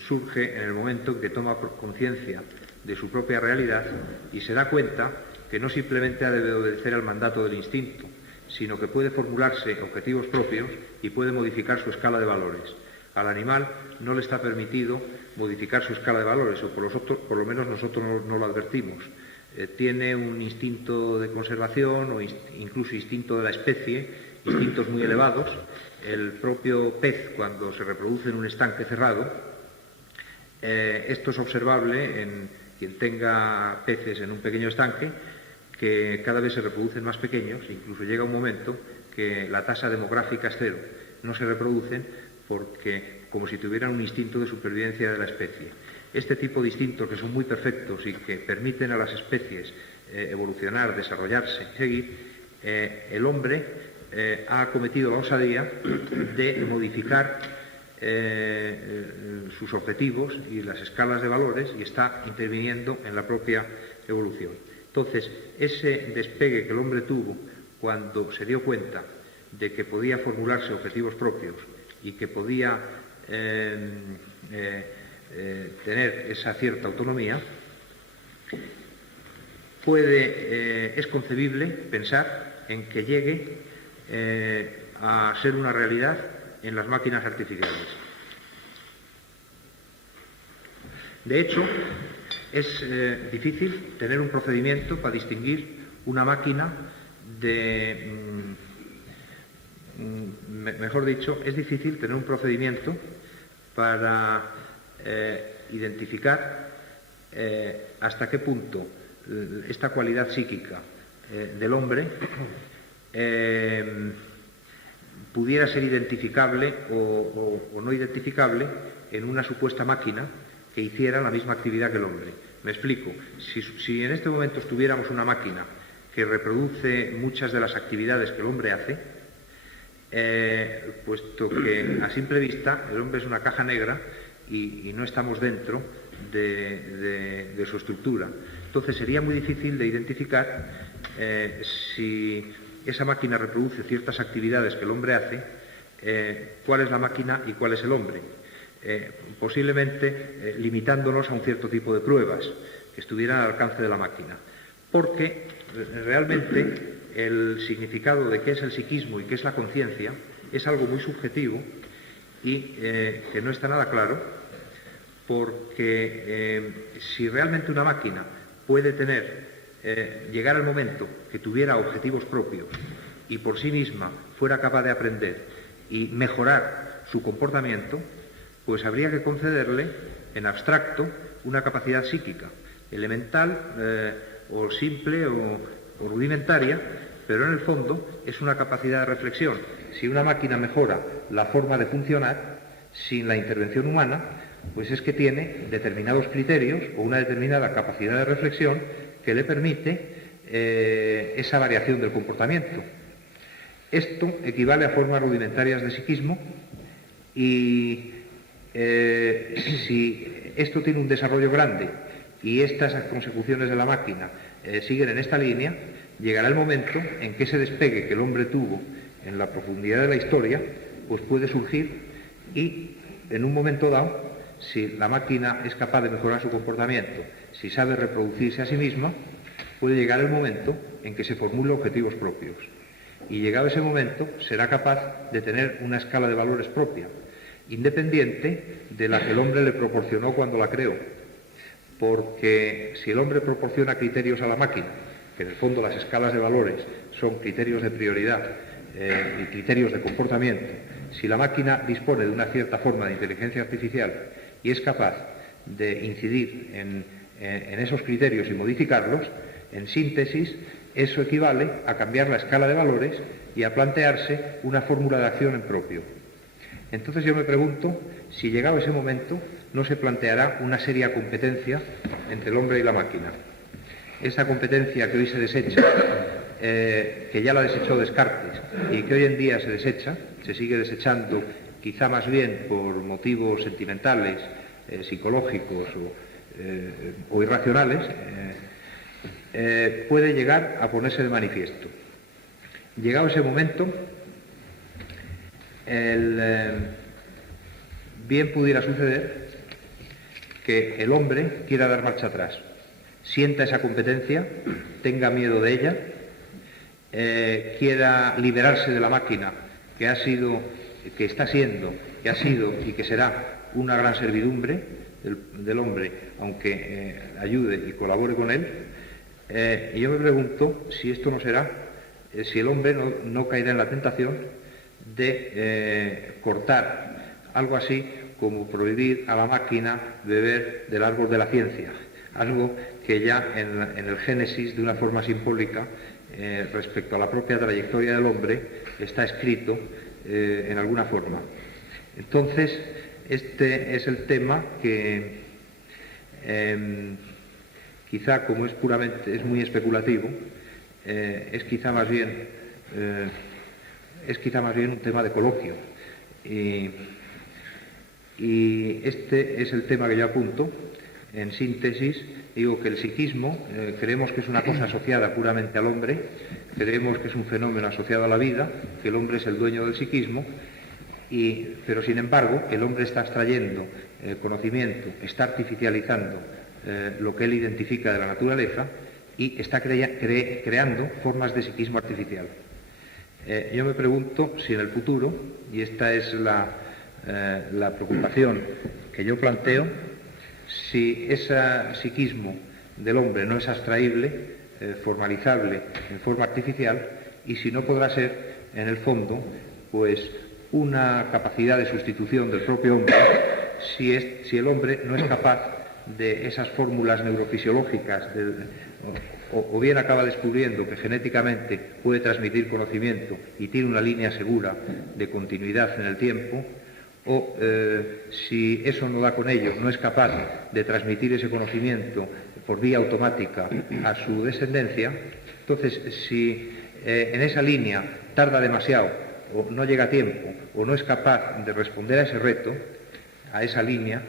surge en el momento en que toma conciencia de su propia realidad y se da cuenta que no simplemente ha de obedecer al mandato del instinto, sino que puede formularse objetivos propios y puede modificar su escala de valores. Al animal no le está permitido modificar su escala de valores, o por lo menos nosotros no lo advertimos. Tiene un instinto de conservación o incluso instinto de la especie, instintos muy elevados. El propio pez, cuando se reproduce en un estanque cerrado, esto es observable en quien tenga peces en un pequeño estanque, que cada vez se reproducen más pequeños, incluso llega un momento que la tasa demográfica es cero, no se reproducen porque como si tuvieran un instinto de supervivencia de la especie. Este tipo de instintos, que son muy perfectos y que permiten a las especies evolucionar, desarrollarse y seguir, el hombre ha cometido la osadía de modificar sus objetivos y las escalas de valores y está interviniendo en la propia evolución. Entonces, ese despegue que el hombre tuvo cuando se dio cuenta de que podía formularse objetivos propios y que podía tener esa cierta autonomía, es concebible pensar en que llegue a ser una realidad en las máquinas artificiales. De hecho, es difícil tener un procedimiento para distinguir una máquina mejor dicho, es difícil tener un procedimiento para identificar hasta qué punto esta cualidad psíquica del hombre pudiera ser identificable o no identificable en una supuesta máquina que hiciera la misma actividad que el hombre. Me explico. Si en este momento tuviéramos una máquina que reproduce muchas de las actividades que el hombre hace, puesto que a simple vista el hombre es una caja negra y no estamos dentro de su estructura. Entonces sería muy difícil de identificar si esa máquina reproduce ciertas actividades que el hombre hace, cuál es la máquina y cuál es el hombre. Posiblemente limitándonos a un cierto tipo de pruebas que estuvieran al alcance de la máquina. Porque realmente el significado de qué es el psiquismo y qué es la conciencia es algo muy subjetivo y que no está nada claro, porque si realmente una máquina puede llegar al momento que tuviera objetivos propios y por sí misma fuera capaz de aprender y mejorar su comportamiento, pues habría que concederle en abstracto una capacidad psíquica, elemental o simple o rudimentaria, pero en el fondo es una capacidad de reflexión. Si una máquina mejora la forma de funcionar sin la intervención humana, pues es que tiene determinados criterios o una determinada capacidad de reflexión que le permite esa variación del comportamiento. Esto equivale a formas rudimentarias de psiquismo y si esto tiene un desarrollo grande y estas consecuciones de la máquina siguen en esta línea, llegará el momento en que ese despegue que el hombre tuvo en la profundidad de la historia, pues puede surgir y en un momento dado, si la máquina es capaz de mejorar su comportamiento, si sabe reproducirse a sí misma, puede llegar el momento en que se formule objetivos propios. Y llegado ese momento, será capaz de tener una escala de valores propia, independiente de la que el hombre le proporcionó cuando la creó. Porque si el hombre proporciona criterios a la máquina, que en el fondo las escalas de valores son criterios de prioridad y criterios de comportamiento, si la máquina dispone de una cierta forma de inteligencia artificial y es capaz de incidir en esos criterios y modificarlos, en síntesis, eso equivale a cambiar la escala de valores y a plantearse una fórmula de acción en propio. Entonces yo me pregunto si llegado ese momento no se planteará una seria competencia entre el hombre y la máquina. Esa competencia que hoy se desecha, que ya la desechó Descartes y que hoy en día se desecha, se sigue desechando quizá más bien por motivos sentimentales, psicológicos o irracionales, puede llegar a ponerse de manifiesto. Llegado ese momento, bien pudiera suceder que el hombre quiera dar marcha atrás, sienta esa competencia, tenga miedo de ella, quiera liberarse de la máquina que ha sido y que será una gran servidumbre del hombre, aunque ayude y colabore con él. Y yo me pregunto si esto no será, si el hombre no caerá en la tentación de cortar algo así como prohibir a la máquina beber del árbol de la ciencia, algo que ya en el Génesis, de una forma simbólica, respecto a la propia trayectoria del hombre, está escrito en alguna forma. Entonces, este es el tema que quizá, como es muy especulativo, es quizá más bien un tema de coloquio. Y este es el tema que yo apunto. En síntesis, digo que el psiquismo creemos que es una cosa asociada puramente al hombre, creemos que es un fenómeno asociado a la vida, que el hombre es el dueño del psiquismo, pero sin embargo el hombre está extrayendo conocimiento, está artificializando lo que él identifica de la naturaleza y está creando formas de psiquismo artificial. Yo me pregunto si en el futuro, y esta es la preocupación que yo planteo, si ese psiquismo del hombre no es abstraíble, formalizable en forma artificial, y si no podrá ser, en el fondo, pues una capacidad de sustitución del propio hombre, si el hombre no es capaz de esas fórmulas neurofisiológicas, o bien acaba descubriendo que genéticamente puede transmitir conocimiento y tiene una línea segura de continuidad en el tiempo, o si eso no da con ello, no es capaz de transmitir ese conocimiento por vía automática a su descendencia. Entonces, si en esa línea tarda demasiado, o no llega a tiempo, o no es capaz de responder a ese reto, a esa línea,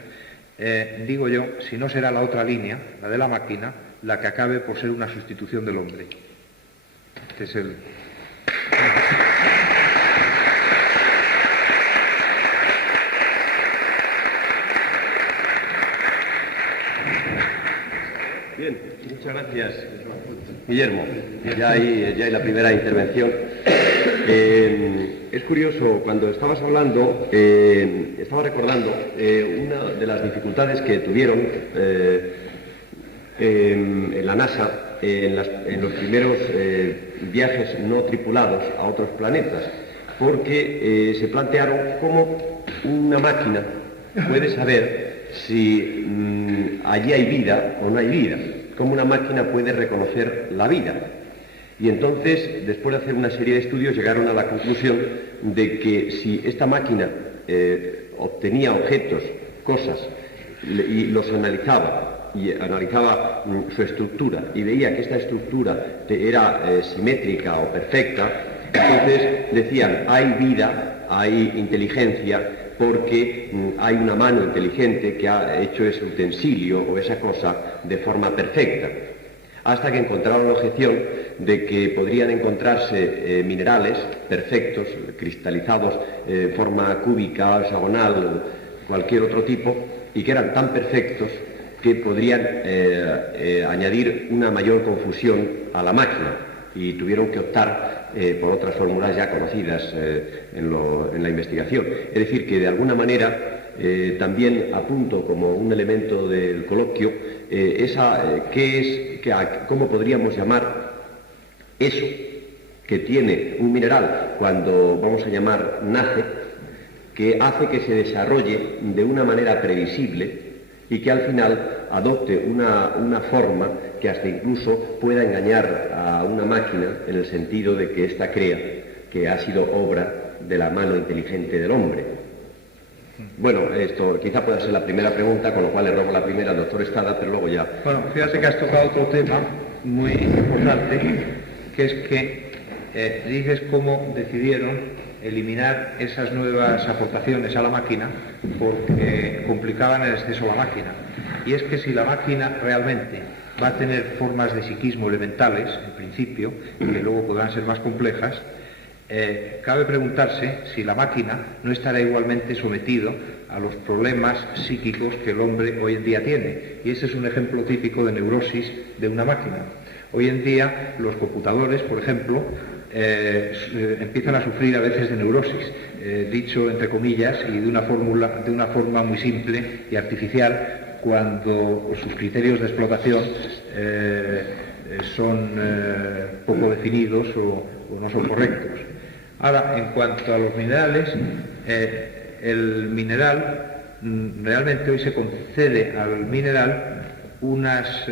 digo yo, si no será la otra línea, la de la máquina, la que acabe por ser una sustitución del hombre. Este es el... Bien, muchas gracias, Guillermo. Ya hay la primera intervención. Es curioso, cuando estabas hablando, estaba recordando una de las dificultades que tuvieron en la NASA en los primeros viajes no tripulados a otros planetas, porque se plantearon cómo una máquina puede saber si allí hay vida o no hay vida, cómo una máquina puede reconocer la vida. Y entonces, después de hacer una serie de estudios, llegaron a la conclusión de que si esta máquina obtenía objetos, cosas, y los analizaba, su estructura, y veía que esta estructura era simétrica o perfecta, entonces decían, hay vida, hay inteligencia, porque hay una mano inteligente que ha hecho ese utensilio o esa cosa de forma perfecta. Hasta que encontraron la objeción de que podrían encontrarse minerales perfectos, cristalizados en forma cúbica, hexagonal o cualquier otro tipo, y que eran tan perfectos que podrían añadir una mayor confusión a la máquina, y tuvieron que optar por otras fórmulas ya conocidas en la investigación. Es decir, que de alguna manera también apunto como un elemento del coloquio cómo podríamos llamar eso que tiene un mineral cuando, vamos a llamar, nace, que hace que se desarrolle de una manera previsible y que al final adopte una forma que hasta incluso pueda engañar a una máquina en el sentido de que ésta crea que ha sido obra de la mano inteligente del hombre. Bueno, esto quizá pueda ser la primera pregunta, con lo cual le robo la primera al doctor Estada, pero luego ya... Bueno, fíjate que has tocado otro tema muy importante, que es que dices cómo decidieron eliminar esas nuevas aportaciones a la máquina porque complicaban el exceso a la máquina. Y es que si la máquina realmente va a tener formas de psiquismo elementales, en principio, que luego podrán ser más complejas, cabe preguntarse si la máquina no estará igualmente sometido a los problemas psíquicos que el hombre hoy en día tiene. Y ese es un ejemplo típico de neurosis de una máquina. Hoy en día los computadores, por ejemplo, empiezan a sufrir a veces de neurosis, dicho entre comillas y de una forma muy simple y artificial, cuando sus criterios de explotación son poco definidos o no son correctos. Ahora, en cuanto a los minerales, el mineral, realmente hoy se concede al mineral unas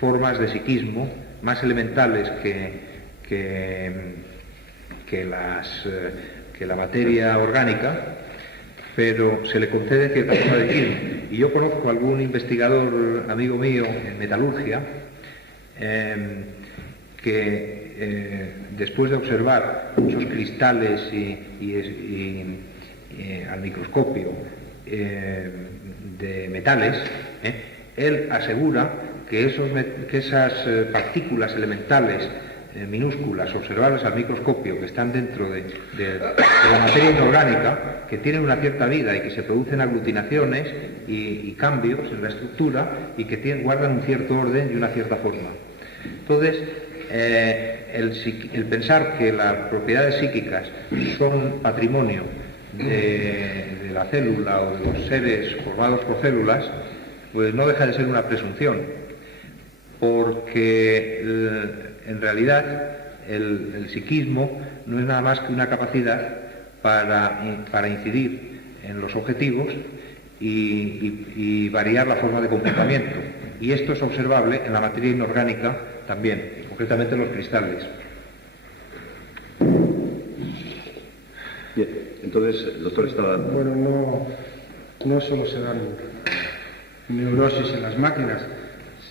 formas de psiquismo más elementales que la materia orgánica, pero se le concede cierta forma de psiquismo. Y yo conozco a algún investigador amigo mío en metalurgia que después de observar muchos cristales y al microscopio de metales, él asegura que esas partículas elementales minúsculas observables al microscopio que están dentro de la materia inorgánica, que tienen una cierta vida y que se producen aglutinaciones y cambios en la estructura y que guardan un cierto orden y una cierta forma. Entonces, el pensar que las propiedades psíquicas son patrimonio de la célula o de los seres formados por células, pues no deja de ser una presunción, porque en realidad el psiquismo no es nada más que una capacidad para incidir en los objetivos y variar la forma de comportamiento. Y esto es observable en la materia inorgánica también, concretamente en los cristales. Bien, entonces el doctor estaba... Bueno, no solo se dan neurosis en las máquinas,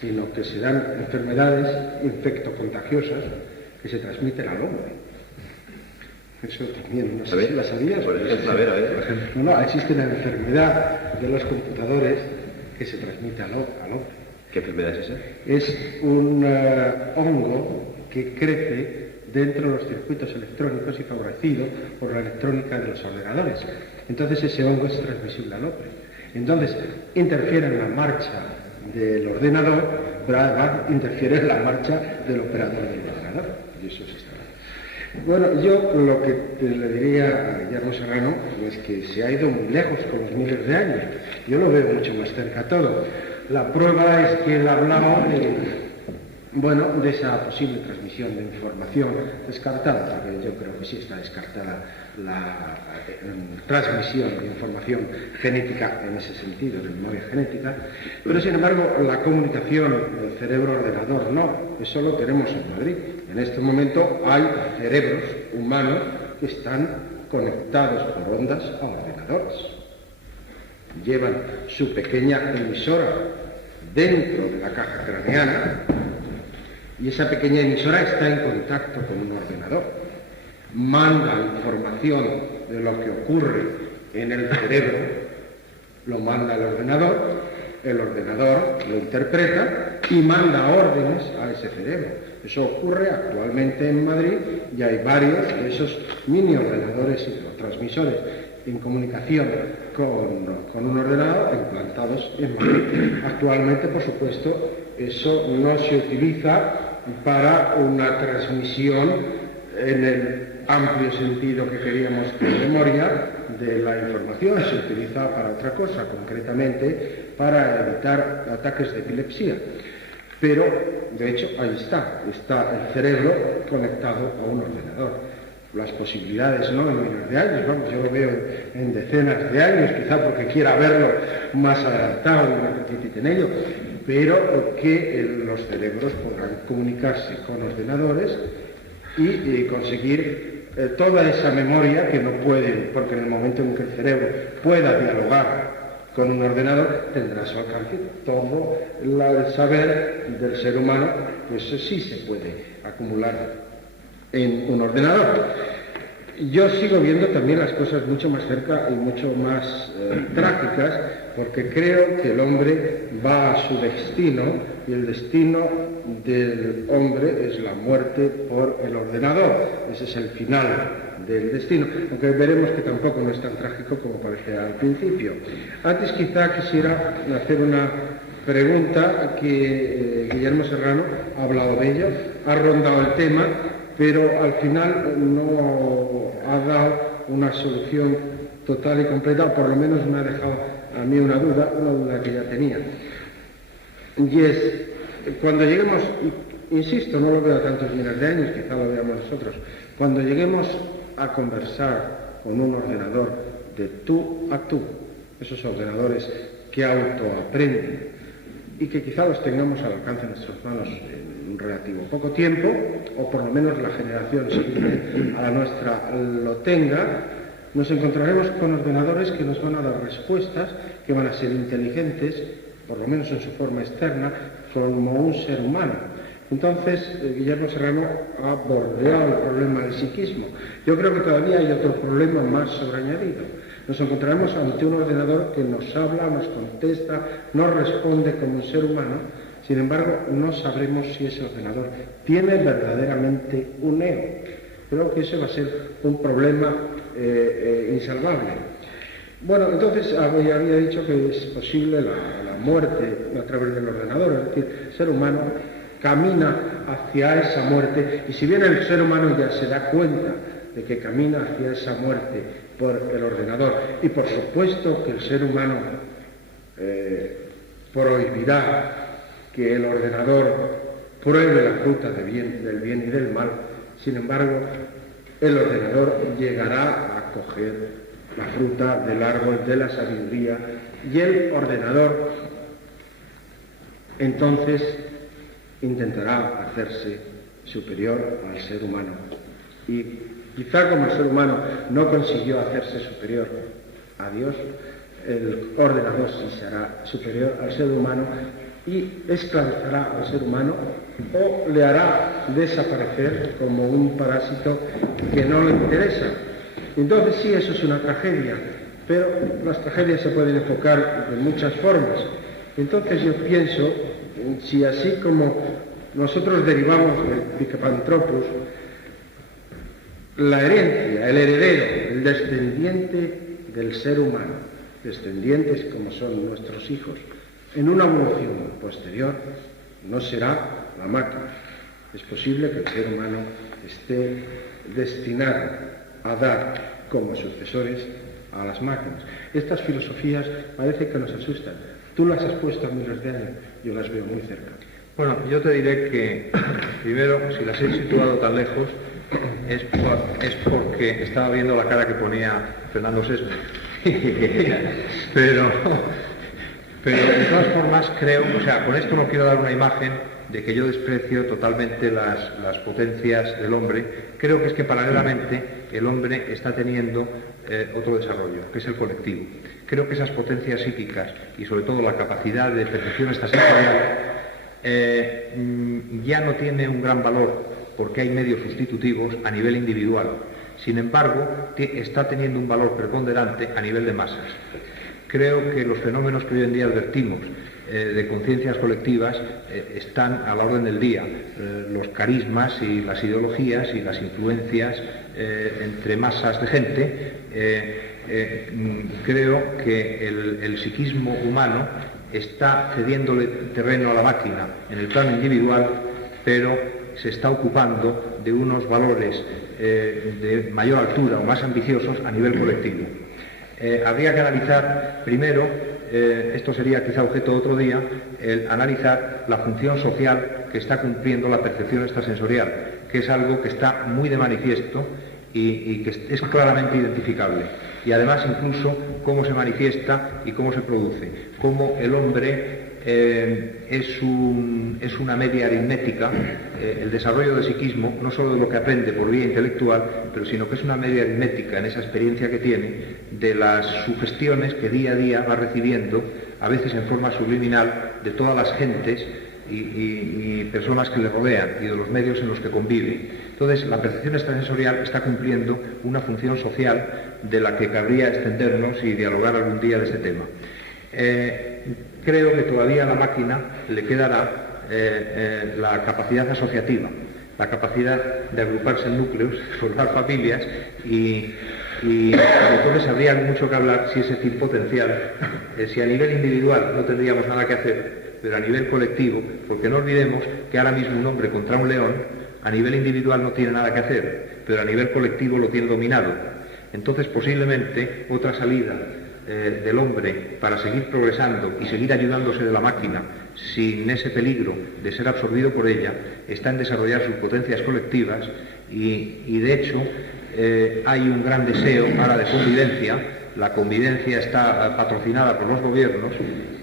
sino que se dan enfermedades infectocontagiosas que se transmiten al hombre. Eso también, no sé si la sabías. Por ejemplo, a ver. No, existe la enfermedad de los computadores que se transmite al hombre. ¿Qué enfermedad es esa? Es un hongo que crece dentro de los circuitos electrónicos y favorecido por la electrónica de los ordenadores. Entonces ese hongo es transmisible al hombre. Entonces interfiere en la marcha del ordenador, pero además interfiere en la marcha del operador del ordenador. Y eso se está. Bueno, yo lo que le diría a Guillermo Serrano es que se ha ido muy lejos con los miles de años. Yo lo veo mucho más cerca todo. La prueba es que él hablaba de esa posible transmisión de información descartada, porque yo creo que sí está descartada la transmisión de información genética en ese sentido, de memoria genética, pero sin embargo la comunicación del cerebro-ordenador no, eso lo tenemos en Madrid. En este momento hay cerebros humanos que están conectados por ondas a ordenadores. Llevan su pequeña emisora dentro de la caja craneana y esa pequeña emisora está en contacto con un ordenador. Manda información de lo que ocurre en el cerebro, lo manda al ordenador, el ordenador lo interpreta y manda órdenes a ese cerebro. Eso ocurre actualmente en Madrid y hay varios de esos mini ordenadores y transmisores en comunicación con un ordenador implantados en Madrid. Actualmente, por supuesto, eso no se utiliza para una transmisión en el amplio sentido que queríamos de memoria de la información, se utiliza para otra cosa, concretamente para evitar ataques de epilepsia. Pero, de hecho, ahí está el cerebro conectado a un ordenador. Las posibilidades, ¿no?, en miles de años, vamos, yo lo veo en decenas de años, quizá porque quiera verlo más adelantado y no necesite en ello, pero que los cerebros podrán comunicarse con ordenadores y conseguir toda esa memoria que no pueden, porque en el momento en que el cerebro pueda dialogar con un ordenador, tendrá a su alcance todo el saber del ser humano, pues sí se puede acumular en un ordenador. Yo sigo viendo también las cosas mucho más cerca y mucho más trágicas, porque creo que el hombre va a su destino y el destino del hombre es la muerte por el ordenador. Ese es el final del destino, aunque veremos que tampoco no es tan trágico como parecía al principio. Antes quizá quisiera hacer una pregunta que Guillermo Serrano ha hablado de ello, ha rondado el tema, pero al final no ha dado una solución total y completa, o por lo menos me ha dejado a mí una duda que ya tenía. Y es, cuando lleguemos, insisto, no lo veo a tantos miles de años, quizá lo veamos nosotros, cuando lleguemos a conversar con un ordenador de tú a tú, esos ordenadores que autoaprenden y que quizá los tengamos al alcance de nuestras manos en un relativo poco tiempo, o por lo menos la generación siguiente a la nuestra lo tenga, nos encontraremos con ordenadores que nos van a dar respuestas, que van a ser inteligentes, por lo menos en su forma externa, como un ser humano. Entonces, Guillermo Serrano ha bordeado el problema del psiquismo. Yo creo que todavía hay otro problema más sobreañadido. Nos encontraremos ante un ordenador que nos habla, nos contesta, nos responde como un ser humano. Sin embargo, no sabremos si ese ordenador tiene verdaderamente un ego. Creo que ese va a ser un problema insalvable. Bueno, entonces había dicho que es posible la muerte a través del ordenador, es decir, el ser humano camina hacia esa muerte, y si bien el ser humano ya se da cuenta de que camina hacia esa muerte por el ordenador, y por supuesto que el ser humano prohibirá que el ordenador pruebe la fruta del bien y del mal, sin embargo, el ordenador llegará a coger la fruta del árbol de la sabiduría, y el ordenador entonces intentará hacerse superior al ser humano. Y quizá como el ser humano no consiguió hacerse superior a Dios, el ordenador sí será superior al ser humano y esclavizará al ser humano o le hará desaparecer como un parásito que no le interesa. Entonces sí, eso es una tragedia, pero las tragedias se pueden enfocar de muchas formas. Entonces yo pienso, si así como nosotros derivamos del Pithecanthropus, la herencia, el heredero, el descendiente del ser humano, descendientes como son nuestros hijos, en una evolución posterior no será la máquina. Es posible que el ser humano esté destinado a dar como sucesores a las máquinas. Estas filosofías parece que nos asustan. Tú las has puesto a miles de años, yo las veo muy cerca. Bueno, yo te diré que, primero, si las he situado tan lejos, es porque estaba viendo la cara que ponía Fernando Sesme. Pero de todas formas creo, o sea, con esto no quiero dar una imagen de que yo desprecio totalmente las potencias del hombre. Creo que es que paralelamente el hombre está teniendo otro desarrollo, que es el colectivo. Creo que esas potencias psíquicas y sobre todo la capacidad de percepción extrasensorial ya no tiene un gran valor porque hay medios sustitutivos a nivel individual. Sin embargo, está teniendo un valor preponderante a nivel de masas. Creo que los fenómenos que hoy en día advertimos de conciencias colectivas están a la orden del día. Los carismas y las ideologías y las influencias entre masas de gente, creo que el psiquismo humano está cediéndole terreno a la máquina en el plano individual, pero se está ocupando de unos valores de mayor altura o más ambiciosos a nivel colectivo. Habría que analizar primero, esto sería quizá objeto de otro día, el analizar la función social que está cumpliendo la percepción extrasensorial, que es algo que está muy de manifiesto y que es claramente identificable. Y además incluso cómo se manifiesta y cómo se produce, cómo el hombre es una media aritmética, el desarrollo del psiquismo, no solo de lo que aprende por vía intelectual, pero sino que es una media aritmética en esa experiencia que tiene de las sugestiones que día a día va recibiendo, a veces en forma subliminal, de todas las gentes y personas que le rodean y de los medios en los que convive. Entonces, la percepción extrasensorial está cumpliendo una función social de la que cabría extendernos y dialogar algún día de este tema. Creo que todavía a la máquina le quedará la capacidad asociativa, la capacidad de agruparse en núcleos, formar familias y entonces habría mucho que hablar si ese fin potencial, si a nivel individual no tendríamos nada que hacer, pero a nivel colectivo, porque no olvidemos que ahora mismo un hombre contra un león, a nivel individual no tiene nada que hacer, pero a nivel colectivo lo tiene dominado. Entonces posiblemente otra salida del hombre para seguir progresando y seguir ayudándose de la máquina sin ese peligro de ser absorbido por ella está en desarrollar sus potencias colectivas y de hecho hay un gran deseo ahora de convivencia. La convivencia está patrocinada por los gobiernos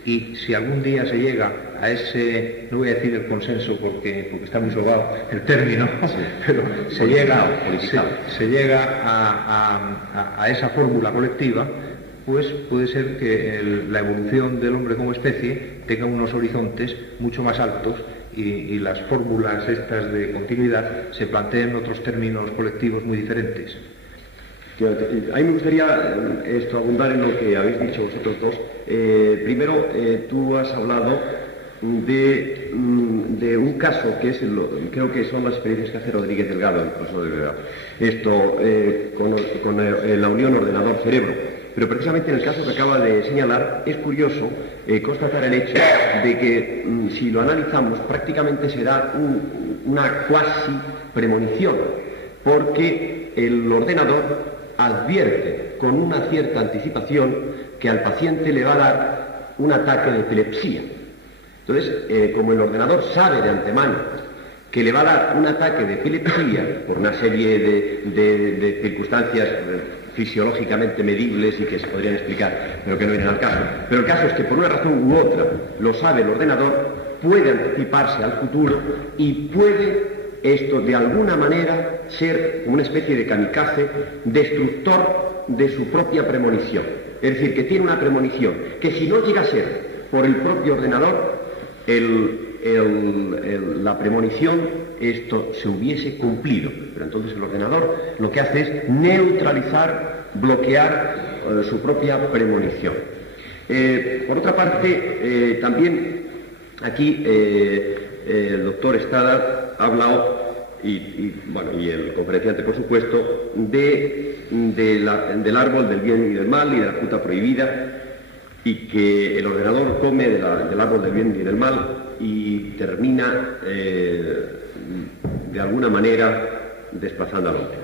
y si algún día se llega a ese, no voy a decir el consenso porque está muy sobado el término, sí, pero se llega a esa fórmula colectiva, pues puede ser que la evolución del hombre como especie tenga unos horizontes mucho más altos y las fórmulas estas de continuidad se planteen otros términos colectivos muy diferentes. A mí me gustaría abundar en lo que habéis dicho vosotros dos. Primero, tú has hablado de un caso que es, creo que son las experiencias que hace Rodríguez Delgado, el profesor de Delgado, con la unión ordenador-cerebro. Pero precisamente en el caso que acaba de señalar es curioso constatar el hecho de que si lo analizamos prácticamente se da una cuasi premonición, porque el ordenador advierte con una cierta anticipación que al paciente le va a dar un ataque de epilepsia. Entonces, como el ordenador sabe de antemano que le va a dar un ataque de epilepsia por una serie de circunstancias fisiológicamente medibles y que se podrían explicar, pero que no vienen al caso. Pero el caso es que por una razón u otra lo sabe el ordenador, puede anticiparse al futuro y puede esto de alguna manera ser una especie de kamikaze destructor de su propia premonición. Es decir, que tiene una premonición que si no llega a ser por el propio ordenador, la premonición, esto se hubiese cumplido. Pero entonces el ordenador lo que hace es neutralizar, bloquear su propia premonición. Por otra parte, también aquí el doctor Estada ha hablado, y el conferenciante por supuesto, del árbol del bien y del mal y de la fruta prohibida, y que el ordenador come del árbol del bien y del mal y termina de alguna manera desplazando al hombre.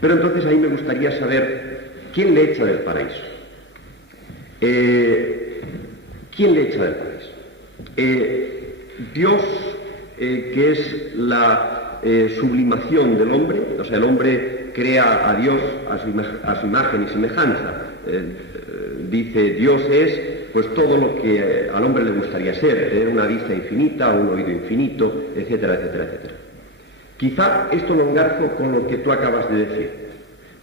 Pero entonces ahí me gustaría saber quién le echa del paraíso. ¿Quién le echa del paraíso? Dios, que es la sublimación del hombre, o sea, el hombre crea a Dios a su imagen y semejanza. Dice, Dios es pues todo lo que al hombre le gustaría ser, tener una vista infinita, un oído infinito, etcétera, etcétera, etcétera. Quizá esto lo engarzo con lo que tú acabas de decir,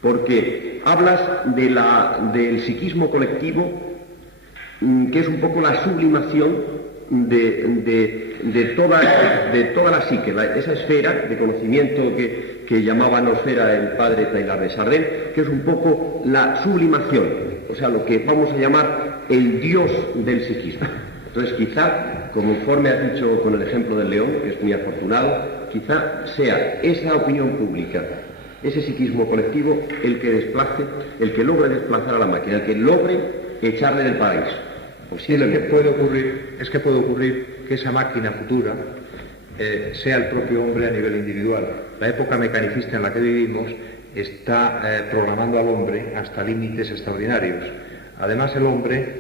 porque hablas del psiquismo colectivo, que es un poco la sublimación de toda la psique, esa esfera de conocimiento que llamaba nosfera el padre Taylor de Chardin, que es un poco la sublimación, o sea, lo que vamos a llamar el Dios del psiquismo. Entonces, quizá, como conforme has dicho con el ejemplo del león, que es muy afortunado, quizá sea esa opinión pública, ese psiquismo colectivo, el que desplace, el que logre desplazar a la máquina, el que logre echarle del paraíso. Es que puede ocurrir que esa máquina futura sea el propio hombre a nivel individual. La época mecanicista en la que vivimos está programando al hombre hasta límites extraordinarios. Además, el hombre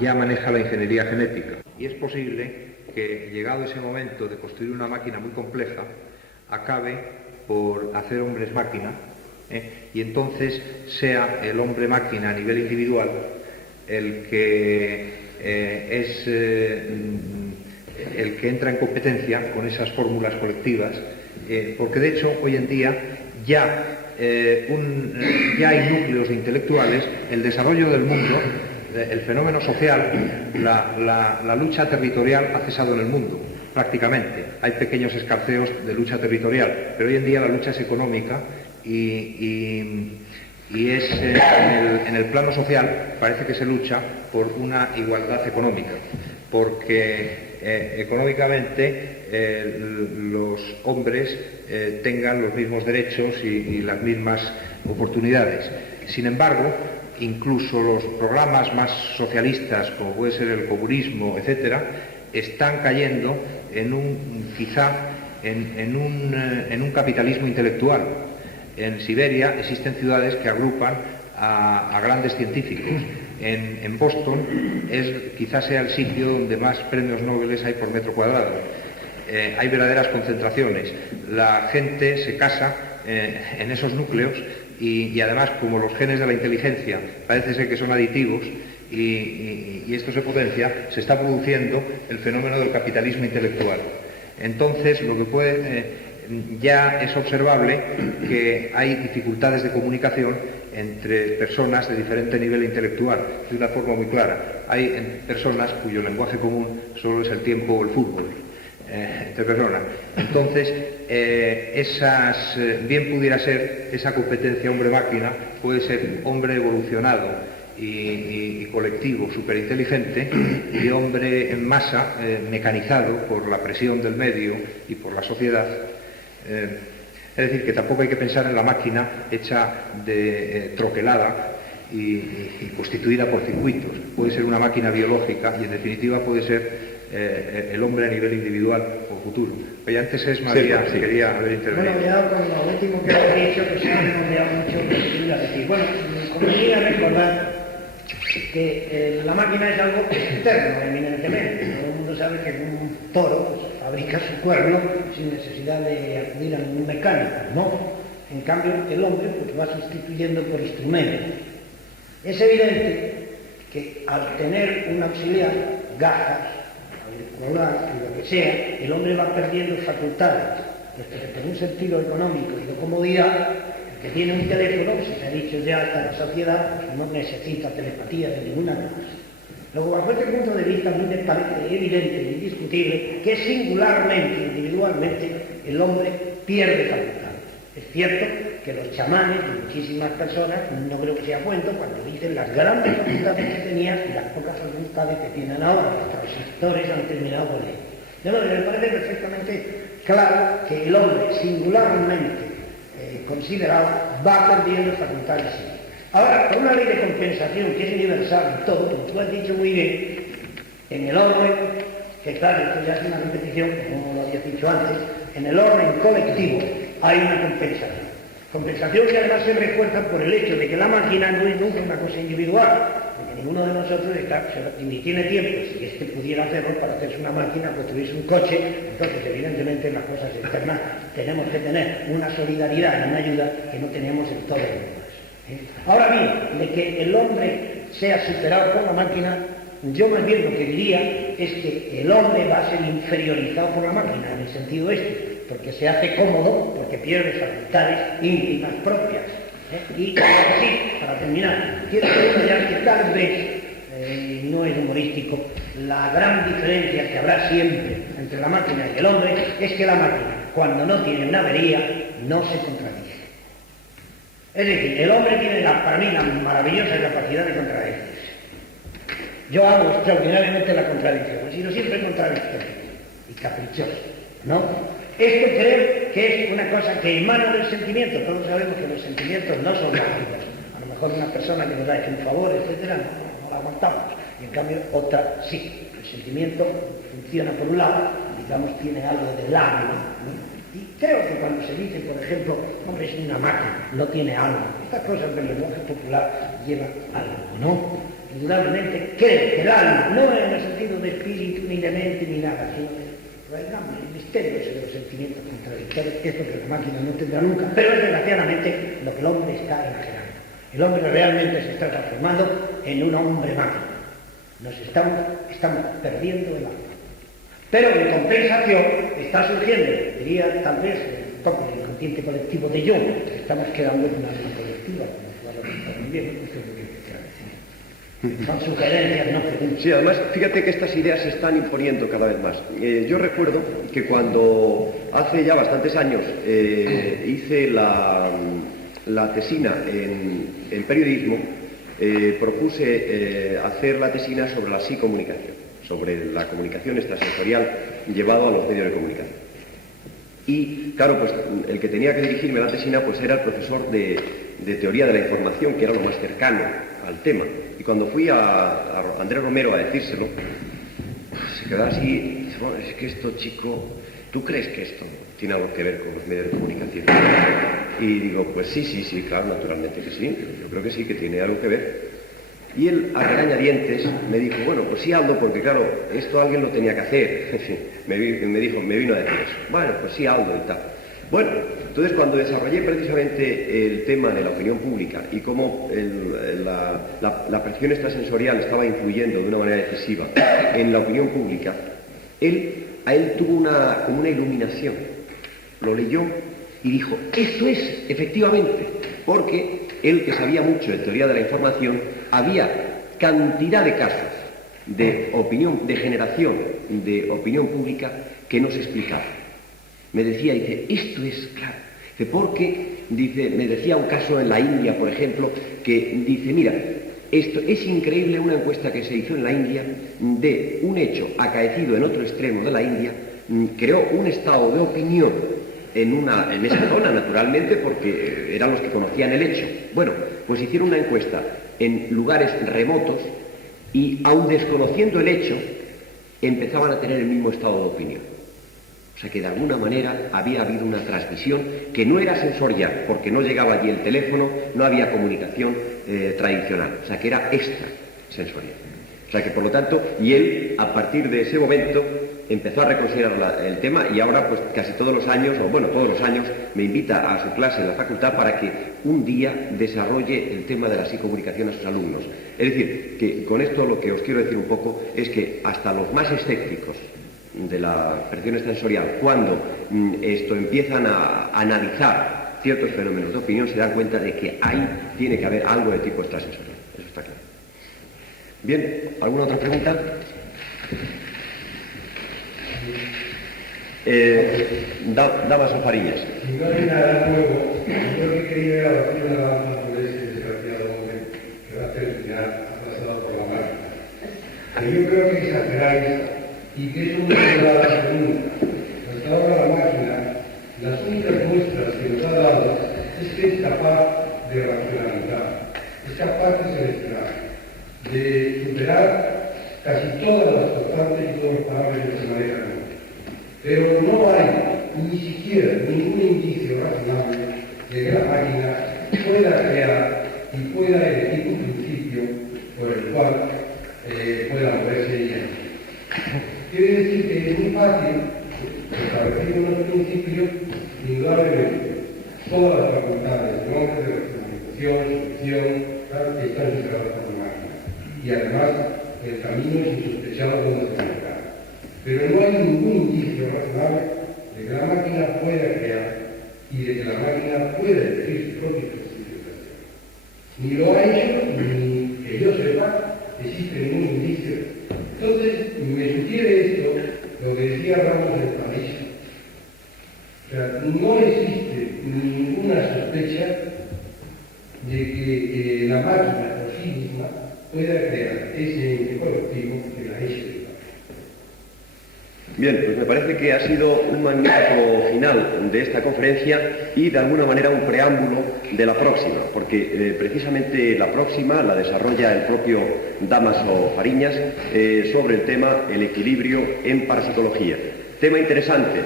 ya maneja la ingeniería genética y es posible que, llegado ese momento de construir una máquina muy compleja, acabe por hacer hombres máquina, y entonces sea el hombre máquina a nivel individual el que el que entra en competencia con esas fórmulas colectivas, porque de hecho hoy en día ya hay núcleos de intelectuales, el desarrollo del mundo, el fenómeno social, la lucha territorial ha cesado en el mundo, prácticamente. Hay pequeños escarceos de lucha territorial, pero hoy en día la lucha es económica y es en el plano social parece que se lucha por una igualdad económica, porque económicamente los hombres tengan los mismos derechos y las mismas oportunidades. Sin embargo, incluso los programas más socialistas, como puede ser el comunismo, etcétera, están cayendo quizá en un capitalismo intelectual. En Siberia existen ciudades que agrupan a grandes científicos. En Boston quizás sea el sitio donde más premios Nobel hay por metro cuadrado. Hay verdaderas concentraciones. La gente se casa en esos núcleos y además, como los genes de la inteligencia parece ser que son aditivos y esto se potencia, se está produciendo el fenómeno del capitalismo intelectual. Entonces, lo que ya es observable que hay dificultades de comunicación entre personas de diferente nivel intelectual, de una forma muy clara. Hay personas cuyo lenguaje común solo es el tiempo o el fútbol, entre personas. Entonces, bien pudiera ser esa competencia hombre-máquina, puede ser hombre evolucionado y colectivo superinteligente y hombre en masa mecanizado por la presión del medio y por la sociedad. Es decir, que tampoco hay que pensar en la máquina hecha de troquelada y constituida por circuitos. Puede ser una máquina biológica y en definitiva puede ser el hombre a nivel individual o futuro. Oye, antes es María, sí. Quería haber intervenido. Bueno, ya con lo último que has dicho, que se ha redondeado mucho, que iba a decir. Bueno, convenía recordar que la máquina es algo externo, eminentemente. Todo el mundo sabe que un toro pues, fabrica su cuerno sin necesidad de acudir a un mecánico, ¿no? En cambio, el hombre pues, va sustituyendo por instrumentos. Es evidente que al tener un auxiliar, gafas, auricular, lo que sea, el hombre va perdiendo facultades, puesto que por un sentido económico y de comodidad, el que tiene un teléfono, si se ha dicho ya hasta la sociedad, pues no necesita telepatía de ninguna clase. Luego, bajo este punto de vista, a mí me parece evidente e indiscutible que singularmente, individualmente, el hombre pierde facultades. Es cierto que los chamanes y muchísimas personas, no creo que sea cuento, cuando dicen las grandes facultades que tenían y las pocas facultades que tienen ahora, los transistores han terminado con ello. De modo que me parece perfectamente claro que el hombre singularmente considerado va perdiendo facultades. Ahora, por una ley de compensación que es universal en todo, como tú has dicho muy bien, en el orden, que claro, esto ya es una repetición, como lo habías dicho antes, en el orden colectivo hay una compensación. Compensación que además se refuerza por el hecho de que la máquina no es nunca una cosa individual, porque ninguno de nosotros ni tiene tiempo, si este pudiera hacerlo, para hacerse una máquina, construirse un coche. Entonces, evidentemente, en las cosas externas tenemos que tener una solidaridad y una ayuda que no tenemos en todo el mundo. Ahora bien, de que el hombre sea superado por la máquina, yo más bien lo que diría es que el hombre va a ser inferiorizado por la máquina, en el sentido este, porque se hace cómodo, porque pierde facultades íntimas propias. Y así, para terminar, quiero subrayar que tal vez, no es humorístico, la gran diferencia que habrá siempre entre la máquina y el hombre es que la máquina, cuando no tiene una avería, no se contradice. Es decir, el hombre tiene, para mí, la maravillosa capacidad de contradecirse. Yo hago extraordinariamente la contradicción, he sido siempre contradictorio y caprichoso, ¿no? Esto creo que es una cosa que emana del sentimiento. Todos sabemos que los sentimientos no son mágicos. A lo mejor una persona que nos ha hecho un favor, etcétera, no la aguantamos. Y en cambio otra sí. El sentimiento funciona por un lado, digamos, tiene algo del ánimo, ¿no? Y creo que cuando se dice, por ejemplo, hombre, es una máquina, no tiene algo. Estas cosas del lenguaje popular llevan algo, ¿no? Indudablemente creo que el alma, no en el sentido de espíritu, ni de mente, ni nada, sino el misterio ese de los sentimientos contradictorios, es lo que la máquina no tendrá nunca, pero es desgraciadamente lo que el hombre está enajenando. El hombre realmente se está transformando en un hombre máquina. Estamos perdiendo el alma. Pero en compensación está surgiendo, diría tal vez, un poco el inconsciente colectivo de Jung, estamos quedando en una alma colectiva, como tú lo dices muy bien, esto es lo que quiero decir. Son sugerencias, no preguntas. Sí, además, fíjate que estas ideas se están imponiendo cada vez más. Yo recuerdo que cuando hace ya bastantes años hice la tesina en periodismo, propuse hacer la tesina sobre la psicomunicación, sobre la comunicación extrasensorial llevado a los medios de comunicación. Y, claro, pues el que tenía que dirigirme la tesina pues era el profesor de teoría de la información, que era lo más cercano al tema. Y cuando fui a Andrés Romero a decírselo, se quedaba así, y dice, bueno, es que esto, chico, ¿tú crees que esto tiene algo que ver con los medios de comunicación? Y digo, pues sí, claro, naturalmente que sí, yo creo que sí, que tiene algo que ver. Y él, a regañadientes, me dijo, bueno, pues sí, Aldo, porque claro, esto alguien lo tenía que hacer. me vino a decir eso. Bueno, pues sí, Aldo y tal. Bueno, entonces cuando desarrollé precisamente el tema de la opinión pública y cómo la presión extrasensorial estaba influyendo de una manera decisiva en la opinión pública, a él tuvo como una iluminación. Lo leyó y dijo, esto es, efectivamente, porque él, que sabía mucho de teoría de la información, había cantidad de casos de generación de opinión pública que no se explicaban. me decía, dice, esto es claro, dice, porque, dice, me decía un caso en la India, por ejemplo, que dice, mira, esto es increíble, una encuesta que se hizo en la India de un hecho acaecido en otro extremo de la India, creó un estado de opinión en esa zona, naturalmente, porque eran los que conocían el hecho. Bueno, pues hicieron una encuesta en lugares remotos y, aun desconociendo el hecho, empezaban a tener el mismo estado de opinión. O sea que de alguna manera había habido una transmisión que no era sensorial, porque no llegaba allí el teléfono, no había comunicación tradicional, o sea que era extrasensorial. O sea que por lo tanto, y él a partir de ese momento empezó a reconsiderar el tema y ahora pues casi todos los años, o bueno, todos los años me invita a su clase en la facultad para que un día desarrolle el tema de la psicocomunicación a sus alumnos. Es decir, que con esto lo que os quiero decir un poco es que hasta los más escépticos de la percepción extrasensorial, cuando esto empiezan a analizar ciertos fenómenos de opinión, se dan cuenta de que ahí tiene que haber algo de tipo extrasensorial. Eso está claro. Bien, ¿alguna otra pregunta? Damas o Farillas. Si no hay nada nuevo, yo lo que quería era batir una lanza por ese desgraciado hombre que va a terminar aplastado por la máquina. Que yo creo que exageráis y que es una verdad única. Hasta ahora la máquina, las únicas muestras que nos ha dado es que es capaz de racionalizar, es capaz de seleccionar, de superar casi todas las constantes y todos los parámetros que se manejan. Pero no hay ni siquiera ningún indicio razonable de que la máquina pueda crear y pueda elegir un principio por el cual pueda moverse ella. Quiere decir que es muy fácil establecer unos principios, indudablemente, todas las facultades, nombres de comunicación, solución, que están integradas por la máquina. Y además, el camino es insospechado donde se encuentra. Pero no hay ningún indicio razonable de que la máquina pueda crear y de que la máquina pueda elegir su propia clasificación. Ni lo ha hecho, ni que yo sepa, existe ningún indicio. Entonces, me sugiere esto lo que decía Ramos del París. O sea, no existe ninguna sospecha de que la máquina por sí misma pueda crear ese ente colectivo que la ha hecho. Bien, pues me parece que ha sido un magnífico final de esta conferencia y de alguna manera un preámbulo de la próxima, porque precisamente la próxima la desarrolla el propio Dámaso Fariñas sobre el tema el equilibrio en parapsicología. Tema interesante.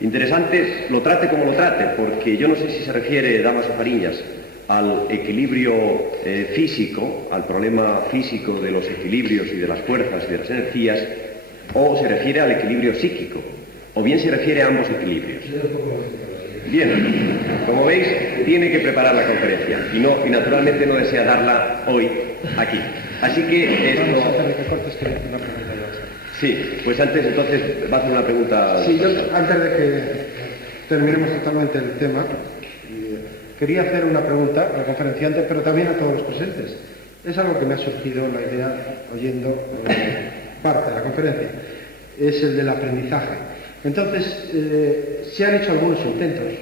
Interesante, lo trate como lo trate, porque yo no sé si se refiere Dámaso Fariñas al equilibrio físico, al problema físico de los equilibrios y de las fuerzas y de las energías, o se refiere al equilibrio psíquico, o bien se refiere a ambos equilibrios. Bien, como veis, tiene que preparar la conferencia y naturalmente no desea darla hoy aquí. Así que esto... Sí, pues antes entonces va a hacer una pregunta... Sí, yo antes de que terminemos totalmente el tema, quería hacer una pregunta al conferenciante, pero también a todos los presentes. Es algo que me ha surgido la idea oyendo parte de la conferencia. Es el del aprendizaje. Entonces, se han hecho algunos intentos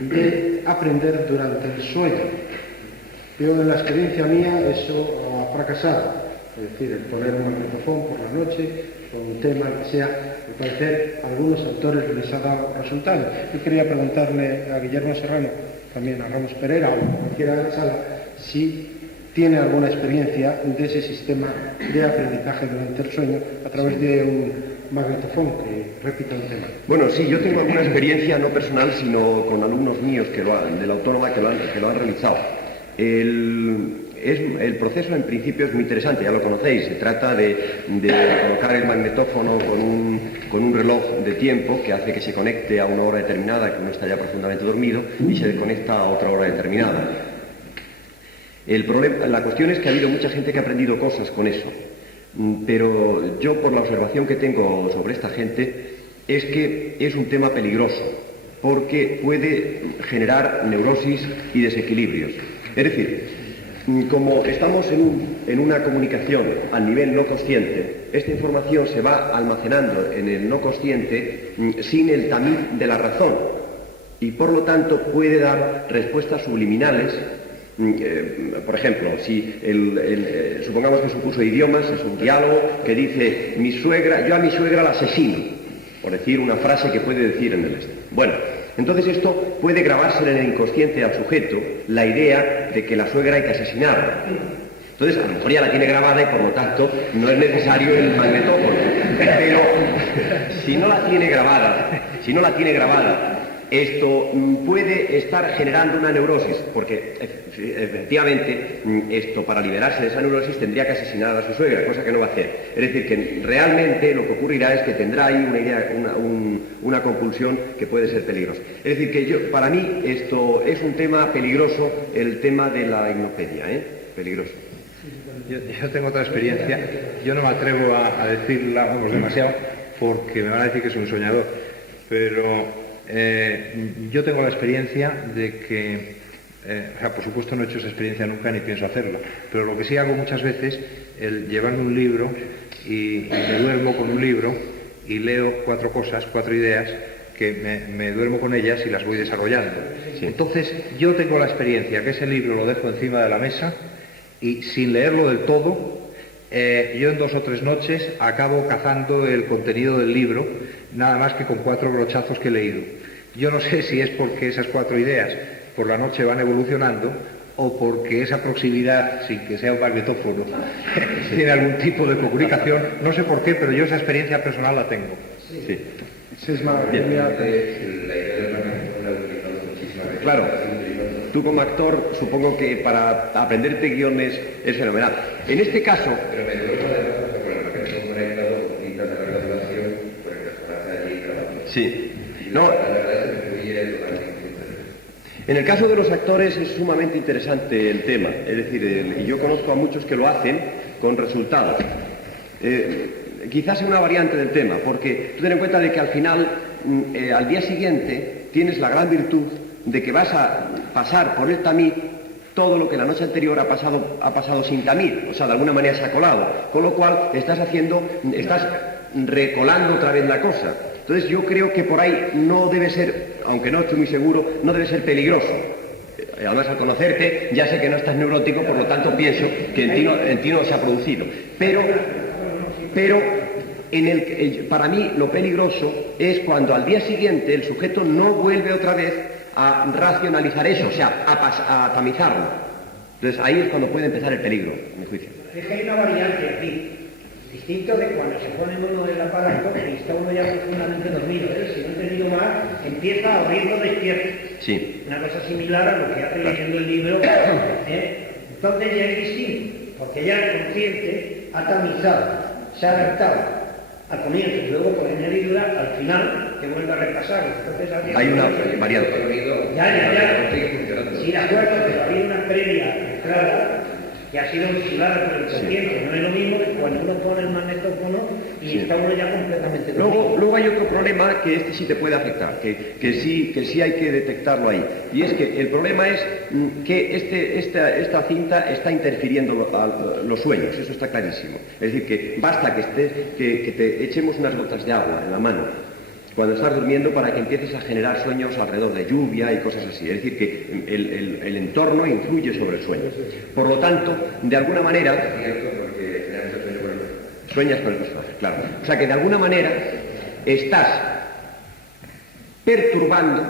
de aprender durante el sueño. Yo, en la experiencia mía, eso ha fracasado. Es decir, el poner un magnetofón por la noche, con un tema que sea, al parecer, a algunos autores les ha dado resultados. Yo quería preguntarle a Guillermo Serrano, también a Ramos Pereira o a cualquiera de la sala, si tiene alguna experiencia de ese sistema de aprendizaje durante el sueño a través de un magnetofón que repita un tema. Bueno, sí, yo tengo alguna experiencia, no personal, sino con alumnos míos de la Autónoma que lo han realizado. El proceso en principio es muy interesante, ya lo conocéis. Se trata de colocar el magnetófono con un reloj de tiempo que hace que se conecte a una hora determinada, que uno está ya profundamente dormido, y se desconecta a otra hora determinada. La cuestión es que ha habido mucha gente que ha aprendido cosas con eso, pero yo, por la observación que tengo sobre esta gente, es que es un tema peligroso, porque puede generar neurosis y desequilibrios. Es decir, Como estamos en una comunicación a nivel no consciente, esta información se va almacenando en el no consciente sin el tamiz de la razón y por lo tanto puede dar respuestas subliminales. Por ejemplo, si supongamos que es un curso de idiomas, es un diálogo que dice yo a mi suegra la asesino, por decir una frase que puede decir en el este. Bueno, entonces esto puede grabarse en el inconsciente al sujeto la idea de que la suegra hay que asesinarla. Entonces, a lo mejor ya la tiene grabada y por lo tanto no es necesario el magnetófono. Pero si no la tiene grabada, esto puede estar generando una neurosis, porque efectivamente esto para liberarse de esa neurosis tendría que asesinar a su suegra, cosa que no va a hacer. Es decir, que realmente lo que ocurrirá es que tendrá ahí una idea, una compulsión que puede ser peligrosa. Es decir, que para mí esto es un tema peligroso, el tema de la hipnopedia, peligroso. Yo tengo otra experiencia, yo no me atrevo a decirla demasiado porque me van a decir que soy un soñador, pero yo tengo la experiencia de que, por supuesto no he hecho esa experiencia nunca ni pienso hacerla, pero lo que sí hago muchas veces es llevarme un libro y me duermo con un libro y leo 4 cosas, 4 ideas que me duermo con ellas y las voy desarrollando. Sí. Entonces yo tengo la experiencia que ese libro lo dejo encima de la mesa y sin leerlo del todo, yo en 2 o 3 noches acabo cazando el contenido del libro, nada más que con 4 brochazos que he leído. Yo no sé si es porque esas 4 ideas por la noche van evolucionando o porque esa proximidad, sin que sea un magnetófono, tiene algún tipo de comunicación. No sé por qué, pero yo esa experiencia personal la tengo. Sí. Claro, tú como actor supongo que para aprenderte guiones es fenomenal. En este caso... Sí. No. En el caso de los actores es sumamente interesante el tema. Es decir, yo conozco a muchos que lo hacen con resultados. Quizás sea una variante del tema, porque tú ten en cuenta de que al final, al día siguiente, tienes la gran virtud de que vas a pasar por el tamiz todo lo que la noche anterior ha pasado sin tamiz, o sea, de alguna manera se ha colado, con lo cual estás recolando otra vez la cosa. Entonces yo creo que por ahí no debe ser, aunque no estoy muy seguro, no debe ser peligroso. Además, al conocerte, ya sé que no estás neurótico, por lo tanto pienso que en ti no se ha producido. Pero para mí lo peligroso es cuando al día siguiente el sujeto no vuelve otra vez a racionalizar eso, o sea, a tamizarlo. Entonces ahí es cuando puede empezar el peligro, a mi juicio. Es que hay una variante aquí, distinto de cuando se pone uno del aparato y está uno ya profundamente dormido, si no he entendido mal, empieza a oírlo despierto. Sí. Una cosa similar a lo que hace leyendo el libro. Entonces ya es distinto, porque ya el consciente ha tamizado, se ha adaptado al comienzo y luego por añadidura al final te vuelve a repasar. Entonces, hay una variante. Ya. Sí, de acuerdo, pero había una previa entrada que ha sido vigilada por el consciente. Sí. No es lo mismo que cuando uno pone el magnetófono y está uno ya completamente dormido. Luego hay otro problema que este sí te puede afectar, que sí hay que detectarlo ahí. Y es que el problema es que esta cinta está interfiriendo los sueños, eso está clarísimo. Es decir, que basta que te echemos unas gotas de agua en la mano cuando estás durmiendo para que empieces a generar sueños alrededor de lluvia y cosas así. Es decir, que el entorno influye sobre el sueño. Por lo tanto, de alguna manera... Sueñas con el personaje, claro. O sea que de alguna manera estás perturbando,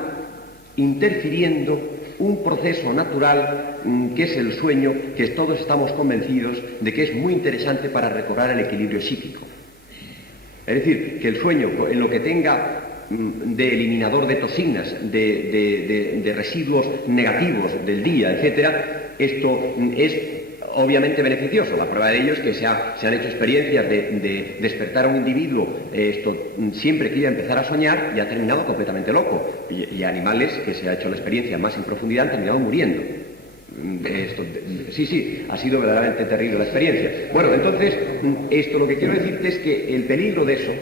interfiriendo un proceso natural que es el sueño, que todos estamos convencidos de que es muy interesante para recobrar el equilibrio psíquico. Es decir, que el sueño, en lo que tenga de eliminador de toxinas, de residuos negativos del día, etcétera, esto es obviamente beneficioso. La prueba de ello es que se han hecho experiencias de despertar a un individuo siempre que iba a empezar a soñar y ha terminado completamente loco. Y animales que se ha hecho la experiencia más en profundidad han terminado muriendo. Sí, ha sido verdaderamente terrible la experiencia. Bueno, entonces, lo que quiero decirte es que el peligro de eso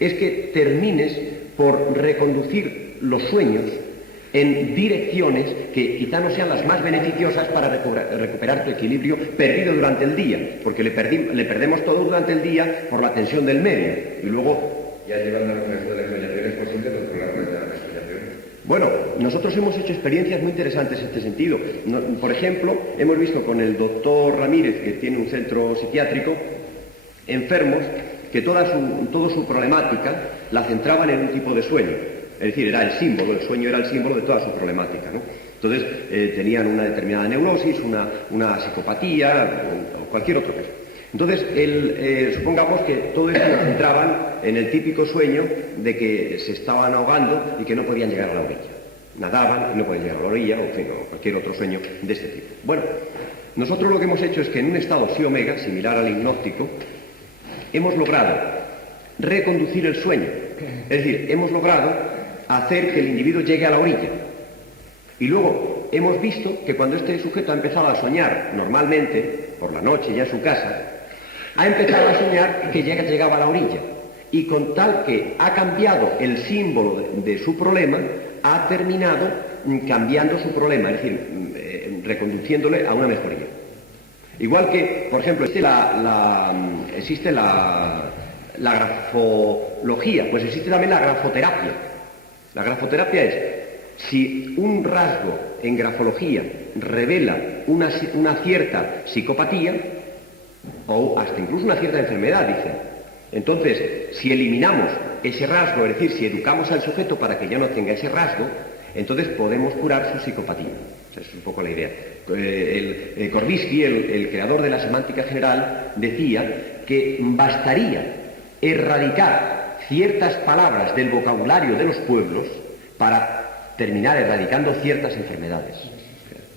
es que termines por reconducir los sueños en direcciones que quizá no sean las más beneficiosas para recuperar tu equilibrio perdido durante el día, porque le perdemos todo durante el día por la tensión del medio, y luego... Ya llevando al comienzo de la exfoliación es posible controlar la exfoliación. Bueno, nosotros hemos hecho experiencias muy interesantes en este sentido. Por ejemplo, hemos visto con el doctor Ramírez, que tiene un centro psiquiátrico, enfermos que toda su problemática la centraban en un tipo de sueño. Es decir, era el símbolo, el sueño era el símbolo de toda su problemática, ¿no? Entonces, tenían una determinada neurosis, una psicopatía o cualquier otro caso. Entonces, supongamos que todo esto lo centraban en el típico sueño de que se estaban ahogando y que no podían llegar a la orilla. Nadaban y no podían llegar a la orilla, o cualquier otro sueño de este tipo. Bueno, nosotros lo que hemos hecho es que en un estado psi omega, similar al hipnótico, hemos logrado reconducir el sueño. Es decir, hemos logrado hacer que el individuo llegue a la orilla. Y luego hemos visto que cuando este sujeto ha empezado a soñar normalmente, por la noche ya en su casa, ha empezado a soñar que llegaba a la orilla. Y con tal que ha cambiado el símbolo de su problema, ha terminado cambiando su problema, es decir, reconduciéndole a una mejoría. Igual que, por ejemplo, existe la grafología, pues existe también la grafoterapia. La grafoterapia es, si un rasgo en grafología revela una cierta psicopatía, o hasta incluso una cierta enfermedad, dicen, entonces, si eliminamos ese rasgo, es decir, si educamos al sujeto para que ya no tenga ese rasgo, entonces podemos curar su psicopatía. Esa es un poco la idea. Korbisky, el creador de la semántica general, decía que bastaría erradicar ciertas palabras del vocabulario de los pueblos para terminar erradicando ciertas enfermedades.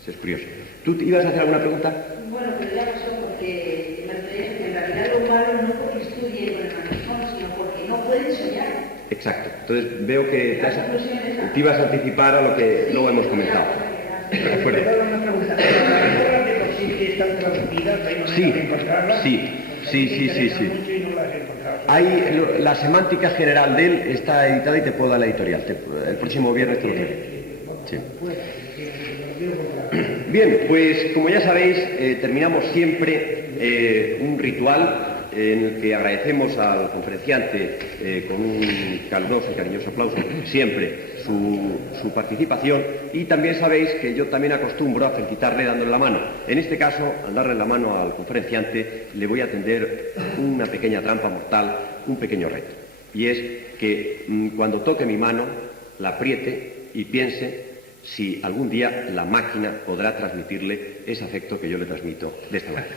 Eso es curioso. ¿Tú ibas a hacer alguna pregunta? Bueno, pero ya pasó porque en realidad lo malo no constituye con el manifón, sino porque no pueden soñar. Exacto. Entonces veo que te ibas a anticipar a lo que luego hemos comentado. De acuerdo. Una pregunta. ¿Las de por sí que están traducidas? ¿Hay manera de encontrarlas? Sí. No las he encontrado. La semántica general de él está editada y te puedo dar la editorial. El próximo viernes te lo traigo. Sí. Bien, pues como ya sabéis, terminamos siempre un ritual en el que agradecemos al conferenciante con un caluroso y cariñoso aplauso siempre su participación, y también sabéis que yo también acostumbro a felicitarle dándole la mano. En este caso, al darle la mano al conferenciante, le voy a tender una pequeña trampa mortal, un pequeño reto, y es que cuando toque mi mano, la apriete y piense si algún día la máquina podrá transmitirle ese afecto que yo le transmito de esta manera.